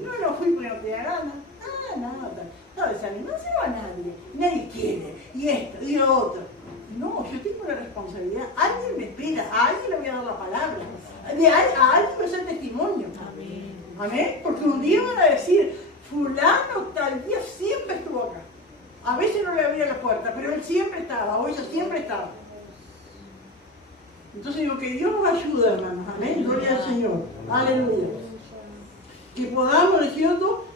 No fui porque no te da gana. No desanima, no se va nadie quiere, y esto, y lo otro. No, yo tengo una responsabilidad, alguien me espera, a alguien le voy a dar la palabra, a alguien me hace testimonio. Amén. Porque un día van a decir, fulano tal día siempre estuvo acá. A veces no le abría la puerta, pero él siempre estaba, o ella siempre estaba. Entonces digo que Dios nos ayuda, hermanos. Amén. Gloria al Señor. Aleluya. Que podamos, ¿no es cierto?,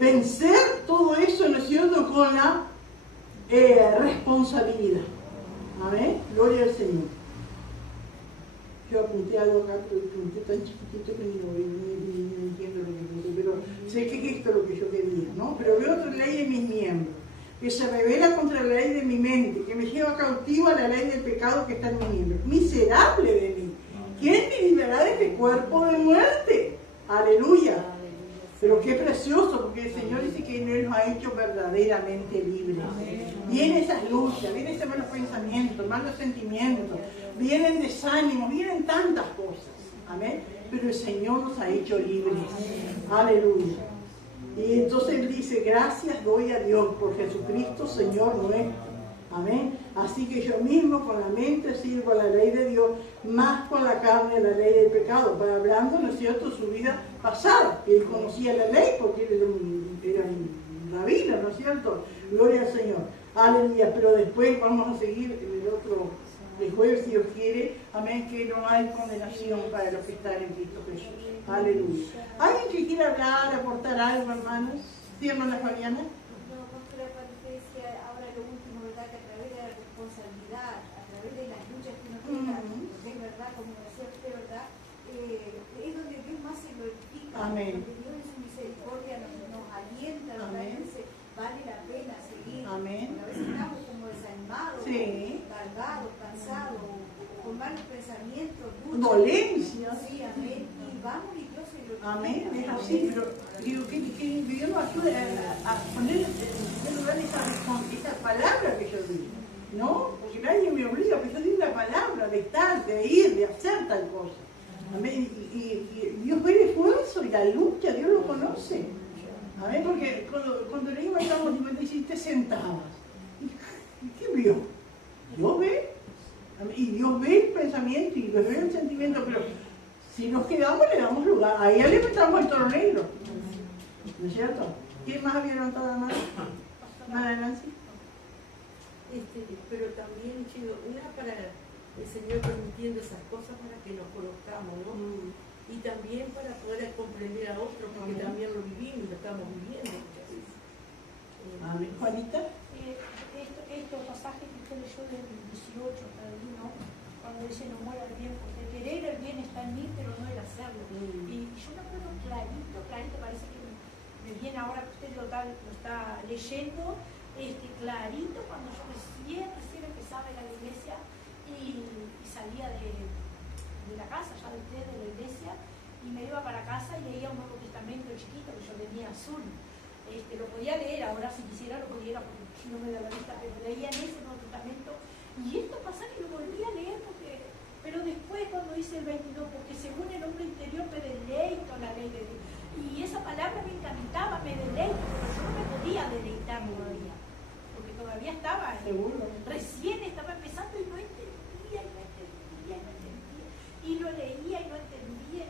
vencer todo eso, ¿no es cierto?, con la responsabilidad. Amén. Gloria al Señor. Yo apunté algo acá, pero apunté tan chiquitito que no entiendo lo que puse, pero sé que esto es lo que yo quería, ¿no? Pero veo otra ley de mis miembros, que se revela contra la ley de mi mente, que me lleva cautivo a la ley del pecado que está en mi miembro. Miserable de mí. ¿Quién me librará de este cuerpo de muerte? Aleluya. Pero qué precioso, porque el Señor dice que Él nos ha hecho verdaderamente libres. Vienen esas luchas, vienen esos malos pensamientos, malos sentimientos, vienen desánimos, vienen tantas cosas. Amén. Pero el Señor nos ha hecho libres. Aleluya. Y entonces Él dice, gracias doy a Dios por Jesucristo, Señor nuestro. Amén. Así que yo mismo con la mente sirvo a la ley de Dios, más con la carne a la ley del pecado. Para hablando, ¿no es cierto?, su vida pasada. Él conocía la ley porque él era un rabino, ¿no es cierto? Gloria al Señor. Aleluya. Pero después vamos a seguir en el otro de jueves, si Dios quiere. Amén. Que no hay condenación para los que están en Cristo Jesús. Aleluya. ¿Alguien que quiera hablar, aportar algo, hermanos? ¿Sí, hermana Fabiana? Amén. Porque Dios en su misericordia nos alienta, nos dice, vale la pena seguir. Amén. A veces estamos como desanimados, cargados, cansados, con malos pensamientos, dolencia. Sí, amén. Y vamos y Dios se lo amén, es así, pero digo que Dios nos ayude a poner en primer lugar esa palabra que yo digo, ¿no? Porque nadie me obliga, pero yo digo una palabra de estar, de ir, de hacer tal cosa. Amén. Y Dios ve el esfuerzo y la lucha, Dios lo conoce. Amén. Porque cuando leímos el Salmo 56 te sentabas. ¿Y qué vio? Dios ve. Amén. Y Dios ve el pensamiento y Dios ve el sentimiento, pero si nos quedamos le damos lugar. Ahí ya le metamos el toro negro. ¿No es cierto? ¿Quién más había levantado la mano? ¿Mala Nancy? Pero también, chido, una para el Señor permitiendo esas cosas para que nos conozcamos, ¿no? Y también para poder comprender a otros, porque también lo vivimos, lo estamos viviendo muchas veces. Amén. Juanita. Estos pasajes que usted leyó del 18 hasta el 1, cuando dice no muera el bien, porque querer el bien está en mí, pero no el hacerlo. Y yo me acuerdo clarito, parece que me viene ahora que usted lo está leyendo, clarito, cuando yo recién empezaba a ir a la iglesia y salía de la casa, ya de la iglesia, y me iba para casa y leía un Nuevo Testamento chiquito que yo tenía azul. Lo podía leer ahora, si quisiera lo podía, porque no me da la vista, pero leía en ese Nuevo Testamento, y estos pasajes lo volví a leer, pero después cuando hice el 22, porque según el hombre interior me deleito la ley de Dios, y esa palabra me encantaba, me deleito, pero yo no me podía deleitar todavía, porque todavía estaba, recién estaba empezando y no entendía, y lo leía y no entendía,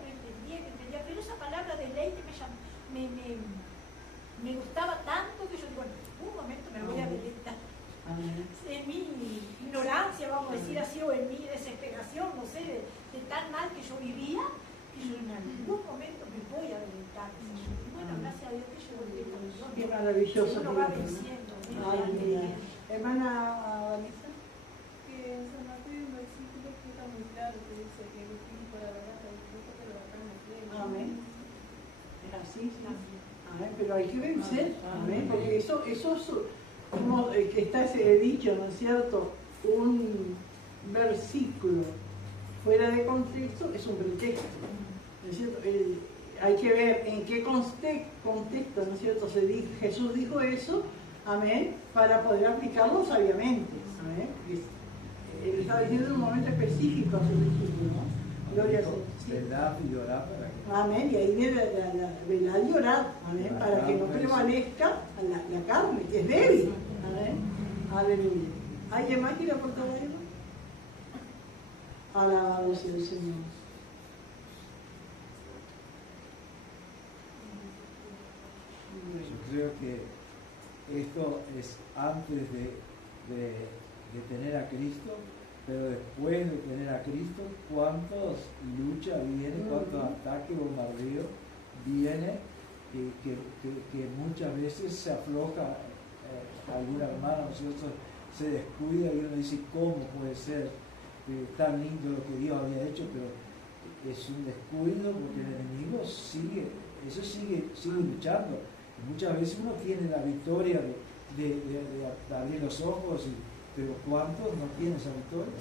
pero esa palabra deleite me gustaba tanto que yo digo, en un momento me voy a deleitar. En mi ignorancia, vamos a decir así, o en mi desesperación, no sé, de tan mal que yo vivía, y yo en algún momento me voy a deleitar. Y bueno, gracias a Dios que yo volví con Dios. Qué maravilloso. Uno va venciendo. Hermana Vanessa. Que en San Mateo hay un versículo que está muy claro, que dice que el espíritu de la verdad está dispuesto, pero la carne es débil. Amén. Es así, sí. Amén. Pero hay que vencer. Amén. Porque eso es como que está ese dicho, ¿no es cierto? Un versículo fuera de contexto es un pretexto. ¿no es cierto? Hay que ver en qué contexto, ¿no es cierto? Jesús dijo eso, amén, para poder aplicarlo sabiamente, amén. Él estaba diciendo en un momento específico a su discípulo, ¿no? Gloria a Dios. Velad y orad para que... Amén, y ahí viene la velad y orad, amén, para que no prevalezca la carne, que es débil, amén, aleluya. ¿Alguien más quiere aportar algo? Alabado sea el Señor. Yo creo que esto es antes de tener a Cristo, pero después de tener a Cristo, cuántas luchas vienen, cuántos ataques, bombardeos vienen, que muchas veces se afloja algún hermano, ¿no es cierto? Se descuida y uno dice, ¿cómo puede ser tan lindo lo que Dios había hecho? Pero es un descuido porque el enemigo sigue luchando. Y muchas veces uno tiene la victoria de abrir los ojos, pero ¿cuántos no tienen esa victoria?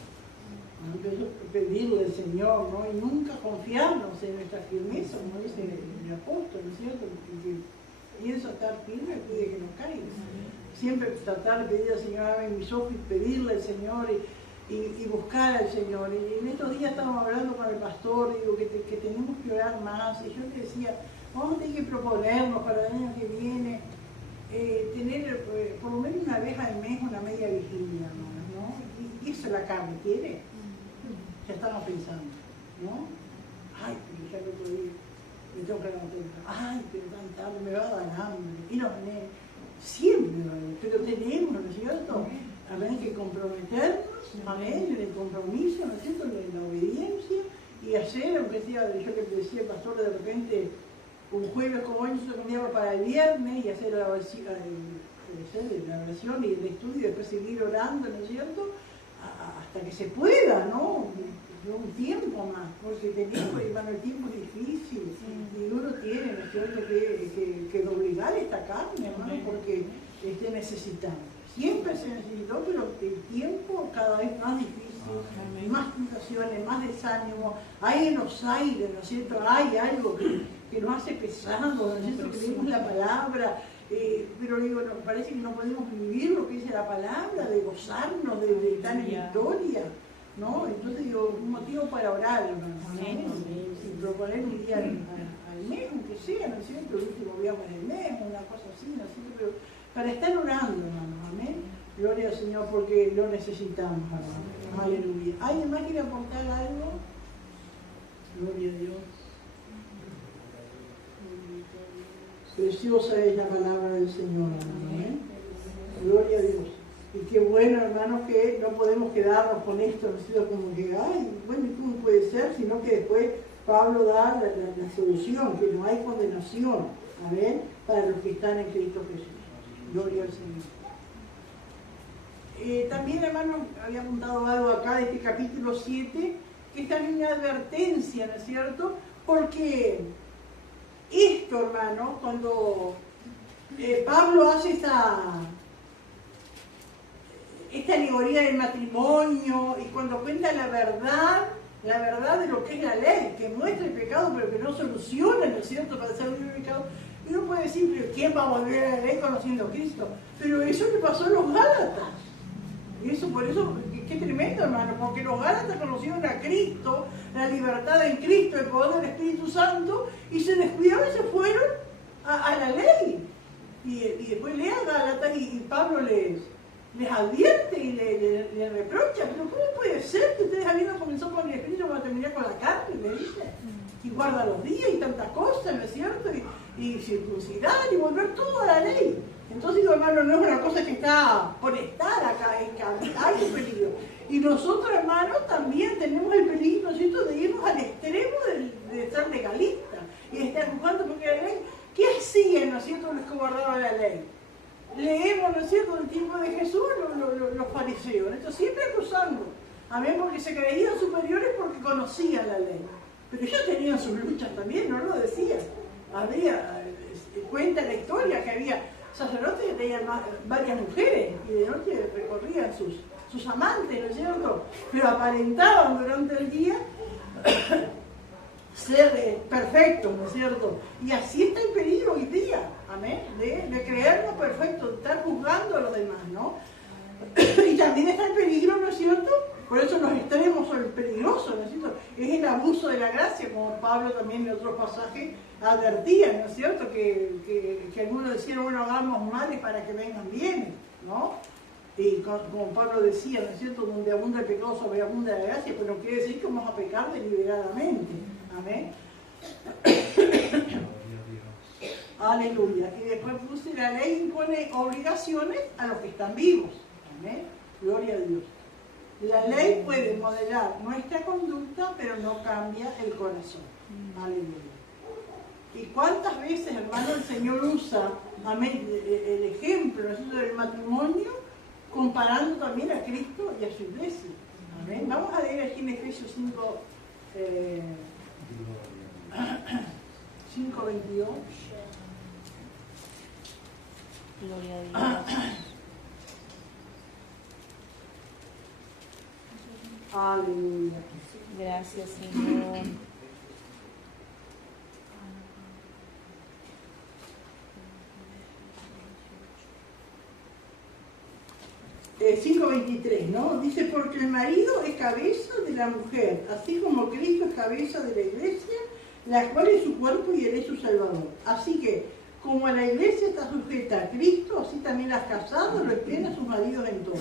Pedirle al Señor, ¿no? Y nunca confiarnos en nuestra firmeza, como dice el apóstol, ¿no es cierto? Que pienso estar firme, pide que no caiga. Siempre tratar de pedir al Señor, abre mis ojos y pedirle al Señor y buscar al Señor. Y en estos días estábamos hablando con el pastor, digo que tenemos que orar más. Y yo le decía, vamos a tener que proponernos para el año que viene tener por lo menos una vez al mes una media vigilia, ¿no? Y eso la carne quiere. Ya estamos pensando, ¿no? Ay, pero ya el otro día me toca la temprano. Ay, pero tan tarde me va a dar hambre. Y no, siempre, pero tenemos, ¿no es cierto? Amén, que comprometernos, amén, en el compromiso, ¿no es cierto? En la obediencia y hacer, aunque sea, yo que decía el pastor, de repente, un jueves como hoy nosotros cambiamos para el viernes y hacer la oración y el estudio y después seguir orando, ¿no es cierto? Hasta que se pueda, ¿no? Un tiempo más, porque tenemos, hermano, el tiempo es difícil y uno tiene, ¿no es cierto?, que doblegar esta carne, hermano, porque necesitamos. Siempre se necesitó, pero el tiempo cada vez más difícil, más tentaciones, más desánimo, hay en los aires, ¿no es cierto? Hay algo que nos hace pesado, ¿no es cierto? Que leemos la palabra, pero digo, no, parece que no podemos vivir lo que dice la palabra, de gozarnos, de estar en victoria, ¿no? Entonces digo, un motivo para orar, hermano, sin proponer un día al mes, aunque sea, ¿no es cierto? El último viernes del mes, una cosa así, ¿no es cierto? Pero para estar orando, hermano, amén. Gloria al Señor, porque lo necesitamos, hermano. Aleluya. ¿Alguien más quiere aportar algo? Gloria a Dios. Preciosa es la palabra del Señor, amén. Gloria a Dios. Y qué bueno, hermanos, que no podemos quedarnos con esto, ¿no es cierto? Como que, ay, bueno, ¿cómo puede ser? Sino que después Pablo da la solución, que no hay condenación, amén, para los que están en Cristo Jesús. Gloria al Señor. También, hermano, había apuntado algo acá de este capítulo 7, que es también una advertencia, ¿no es cierto? Porque esto, hermano, cuando Pablo hace esta alegoría del matrimonio y cuando cuenta la verdad de lo que es la ley, que muestra el pecado pero que no soluciona, ¿no es cierto?, para ser libre del pecado. Y uno puede decir, pero ¿quién va a volver a la ley conociendo a Cristo? Pero eso le pasó a los Gálatas. Y eso, por eso, qué tremendo, hermano, porque los Gálatas conocieron a Cristo, la libertad en Cristo, el poder del Espíritu Santo, y se descuidaron y se fueron a la ley. Y después lean Gálatas y Pablo les advierte y le reprocha, pero ¿cómo puede ser que ustedes habiendo comenzado con el Espíritu van a terminar con la carne? Le dice, y guarda los días y tantas cosas, ¿no es cierto? Y circuncidar y volver todo a la ley. Entonces digo, hermano, no es una cosa que está por estar acá, es que hay un peligro. Y nosotros, hermanos, también tenemos el peligro, ¿no es cierto?, de irnos al extremo de ser legalistas y de estar jugando porque la ley, ¿qué hacían, no es cierto?, los que guardaban la ley? Leemos, ¿no es cierto?, en el tiempo de Jesús, los fariseos, ¿no? Entonces, siempre acusando, amén, porque se creían superiores porque conocían la ley. Pero ellos tenían sus luchas también, no lo decían. Cuenta la historia que había sacerdotes que tenían varias mujeres y de noche recorrían sus amantes, ¿no es cierto? Pero aparentaban durante el día ser perfectos, ¿no es cierto? Y así está el peligro hoy día, amén, de creernos perfectos, de estar juzgando a los demás, ¿no? Y también está el peligro, ¿no es cierto? Por eso los extremos son peligrosos, ¿no es cierto? Es el abuso de la gracia, como Pablo también en otros pasajes advertía, ¿no es cierto? Que algunos decían, bueno, hagamos males para que vengan bienes, ¿no? Y como Pablo decía, ¿no es cierto? Donde abunda el pecado, sobreabunda la gracia, pero no quiere decir que vamos a pecar deliberadamente. Amén. Aleluya. Y después puse, la ley impone obligaciones a los que están vivos. Amén. Gloria a Dios. La ley puede modelar nuestra conducta, pero no cambia el corazón. Aleluya. ¿Y cuántas veces, hermano, el Señor usa, amén, el ejemplo, ¿no es cierto?, del matrimonio, comparando también a Cristo y a su iglesia? Amén. Vamos a leer aquí en Efesios 5, 5:22. Gloria a Dios. Aleluya. Gracias, Señor. 5:23, ¿no? Dice, porque el marido es cabeza de la mujer, así como Cristo es cabeza de la iglesia, la cual es su cuerpo y él es su salvador. Así que, como la iglesia está sujeta a Cristo, así también las casadas lo estén a sus maridos en todo.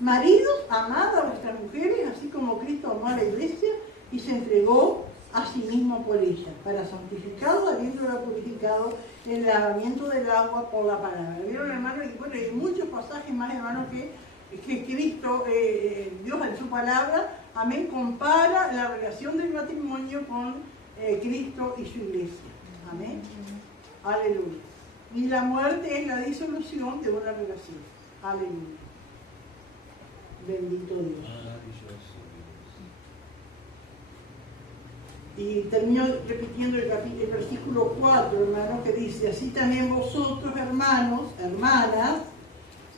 Maridos, amad a vuestras mujeres, así como Cristo amó a la iglesia y se entregó a sí mismo por ella, para santificarla, habiéndola purificado en el lavamiento del agua por la palabra. ¿Vieron, hermanos? Y bueno, hay muchos pasajes más, hermanos, que Cristo, Dios en su palabra, amén, compara la relación del matrimonio con Cristo y su iglesia. Amén. Aleluya. Y la muerte es la disolución de una relación. Aleluya. Bendito Dios. Y termino repitiendo el versículo 4, hermanos, que dice, así también vosotros, hermanos, hermanas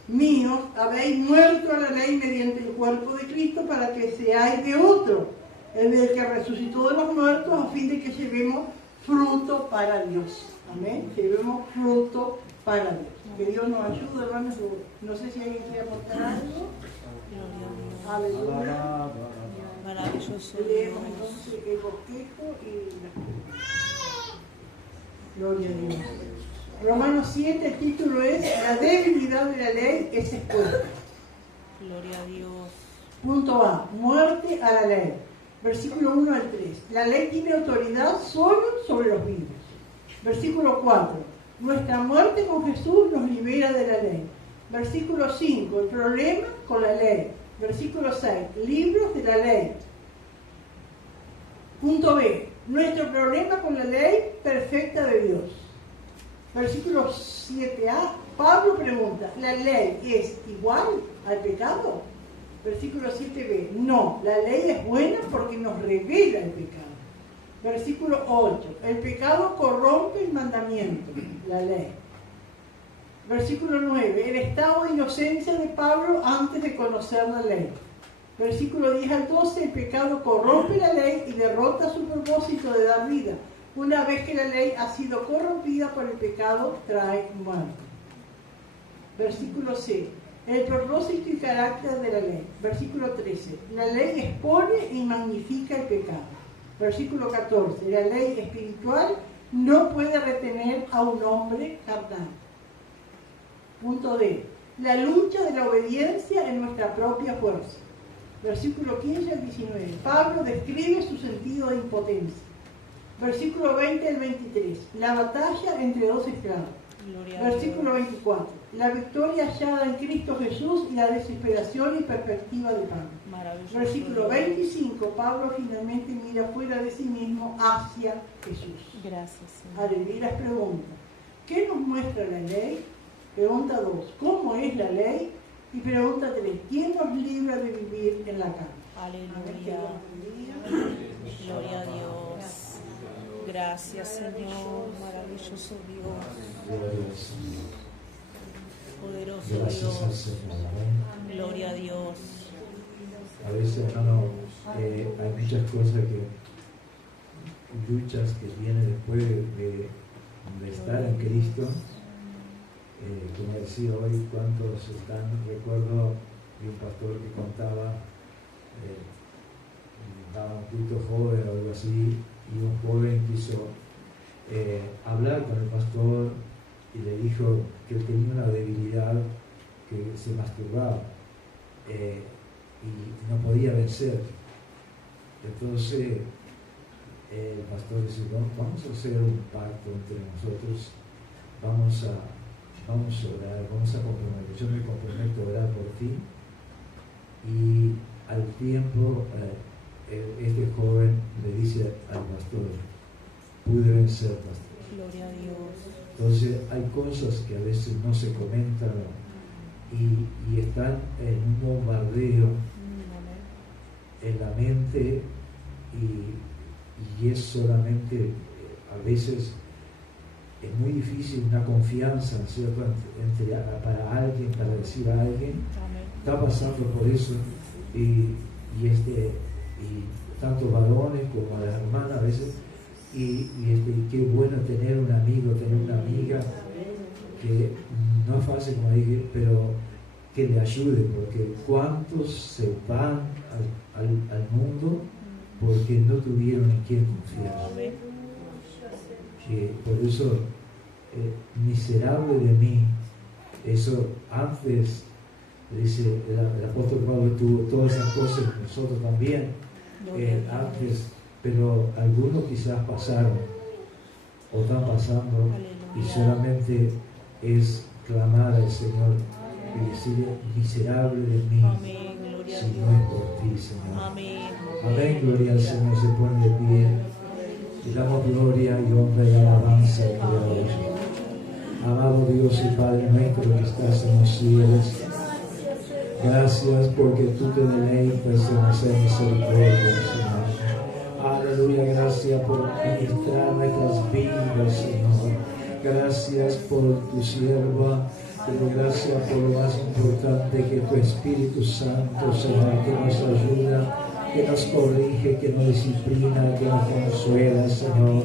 míos, habéis muerto a la ley mediante el cuerpo de Cristo para que seáis de otro, el del que resucitó de los muertos, a fin de que llevemos fruto para Dios. Amén. Llevemos fruto para Dios. Que Dios nos ayude, hermanos. No sé si alguien quiere aportar algo. Aleluya. Maravilloso. Leemos entonces el bosquejo y la gloria a Dios. Romanos 7, el título es la debilidad de la ley es expuesta. Gloria a Dios. Punto A, muerte a la ley. Versículo 1 al 3. La ley tiene autoridad solo sobre los vivos. Versículo 4. Nuestra muerte con Jesús nos libera de la ley. Versículo 5. El problema con la ley. Versículo 6. Libros de la ley. Punto B. Nuestro problema con la ley perfecta de Dios. Versículo 7a. Pablo pregunta, ¿la ley es igual al pecado? Versículo 7b. No, la ley es buena porque nos revela el pecado. Versículo 8. El pecado corrompe el mandamiento, la ley. Versículo 9. El estado de inocencia de Pablo antes de conocer la ley. Versículo 10 al 12. El pecado corrompe la ley y derrota su propósito de dar vida. Una vez que la ley ha sido corrompida por el pecado, trae muerte. Versículo C. El propósito y carácter de la ley. Versículo 13. La ley expone y magnifica el pecado. Versículo 14. La ley espiritual no puede retener a un hombre carnal. Punto D. La lucha de la obediencia en nuestra propia fuerza. Versículo 15 al 19. Pablo describe su sentido de impotencia. Versículo 20 al 23. La batalla entre dos esclavos. Versículo 24. La victoria hallada en Cristo Jesús y la desesperación y perspectiva de Pablo. Versículo 25. Pablo finalmente mira fuera de sí mismo hacia Jesús. Gracias, Señor. Aleluya. Y las preguntas. ¿Qué nos muestra la ley? Pregunta 2. ¿Cómo es la ley? Y pregunta 3. ¿Quién nos libra de vivir en la carne? Aleluya. Gloria a Dios. Gracias, Señor. Maravilloso Dios. Poderoso Dios. Gloria a Dios. A veces, hermano, hay muchas cosas que luchas que vienen después de estar en Cristo. Como decía hoy, ¿cuántos están? Recuerdo de un pastor que contaba, estaba un culto joven o algo así, y un joven quiso hablar con el pastor y le dijo que él tenía una debilidad, que se masturbaba y no podía vencer. Entonces el pastor dice, vamos a hacer un pacto entre nosotros, vamos a orar, vamos a comprometer, yo me comprometo a orar por ti. Y al tiempo este joven le dice al pastor, pude vencer, pastor. Gloria a Dios. Entonces hay cosas que a veces no se comentan y están en un bombardeo en la mente y es solamente a veces es muy difícil una confianza, ¿cierto? Para alguien, para decir a alguien, está pasando por eso y tanto varones como a las hermanas a veces y qué bueno tener un amigo, tener una amiga que no es fácil como dije, pero que le ayude, porque cuántos se van al mundo porque no tuvieron en quién confiar. Por eso, miserable de mí, eso antes, dice el apóstol Pablo, tuvo todas esas cosas, nosotros también, antes, pero algunos quizás pasaron o están pasando y solamente es clamar al Señor y decirle, miserable de mí, si no es por ti, Señor. Amén, gloria al Señor, se pone de pie. Y damos gloria y honra y alabanza al Creador. Amado Dios y Padre nuestro que estás en los cielos, gracias porque tú te deleitas en hacer misericordia, Señor. Aleluya, gracias por ministrar nuestras vidas, Señor. Gracias por tu sierva, pero gracias por lo más importante, que tu Espíritu Santo, Señor, que nos ayuda, que nos corrige, que nos disciplina, que nos consuela, Señor.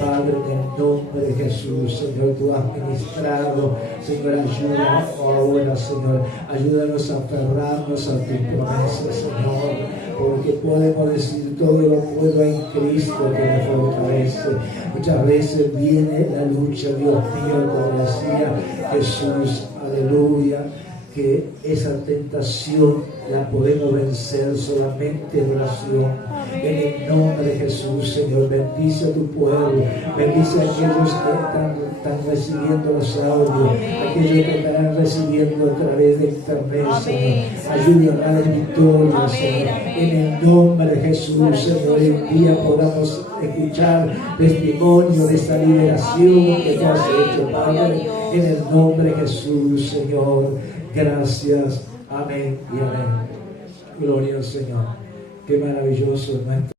Padre, en el nombre de Jesús, Señor, tú has ministrado, Señor, ayuda ahora, Señor. Ayúdanos a aferrarnos a tu promesa, Señor, porque podemos decir todo lo puedo en Cristo que me fortalece. Muchas veces viene la lucha, Dios mío, como decía Jesús, aleluya, que esa tentación la podemos vencer solamente en oración. En el nombre de Jesús, Señor, bendice a tu pueblo, bendice a aquellos que están recibiendo los audios, aquellos que están recibiendo a través de internet, Señor. Ayúdanos a la victoria, Señor. En el nombre de Jesús, Señor, hoy día podamos escuchar testimonio de esta liberación que tú has hecho, Padre. En el nombre de Jesús, Señor. Gracias. Amén y amén. Gloria al Señor. Qué maravilloso es nuestro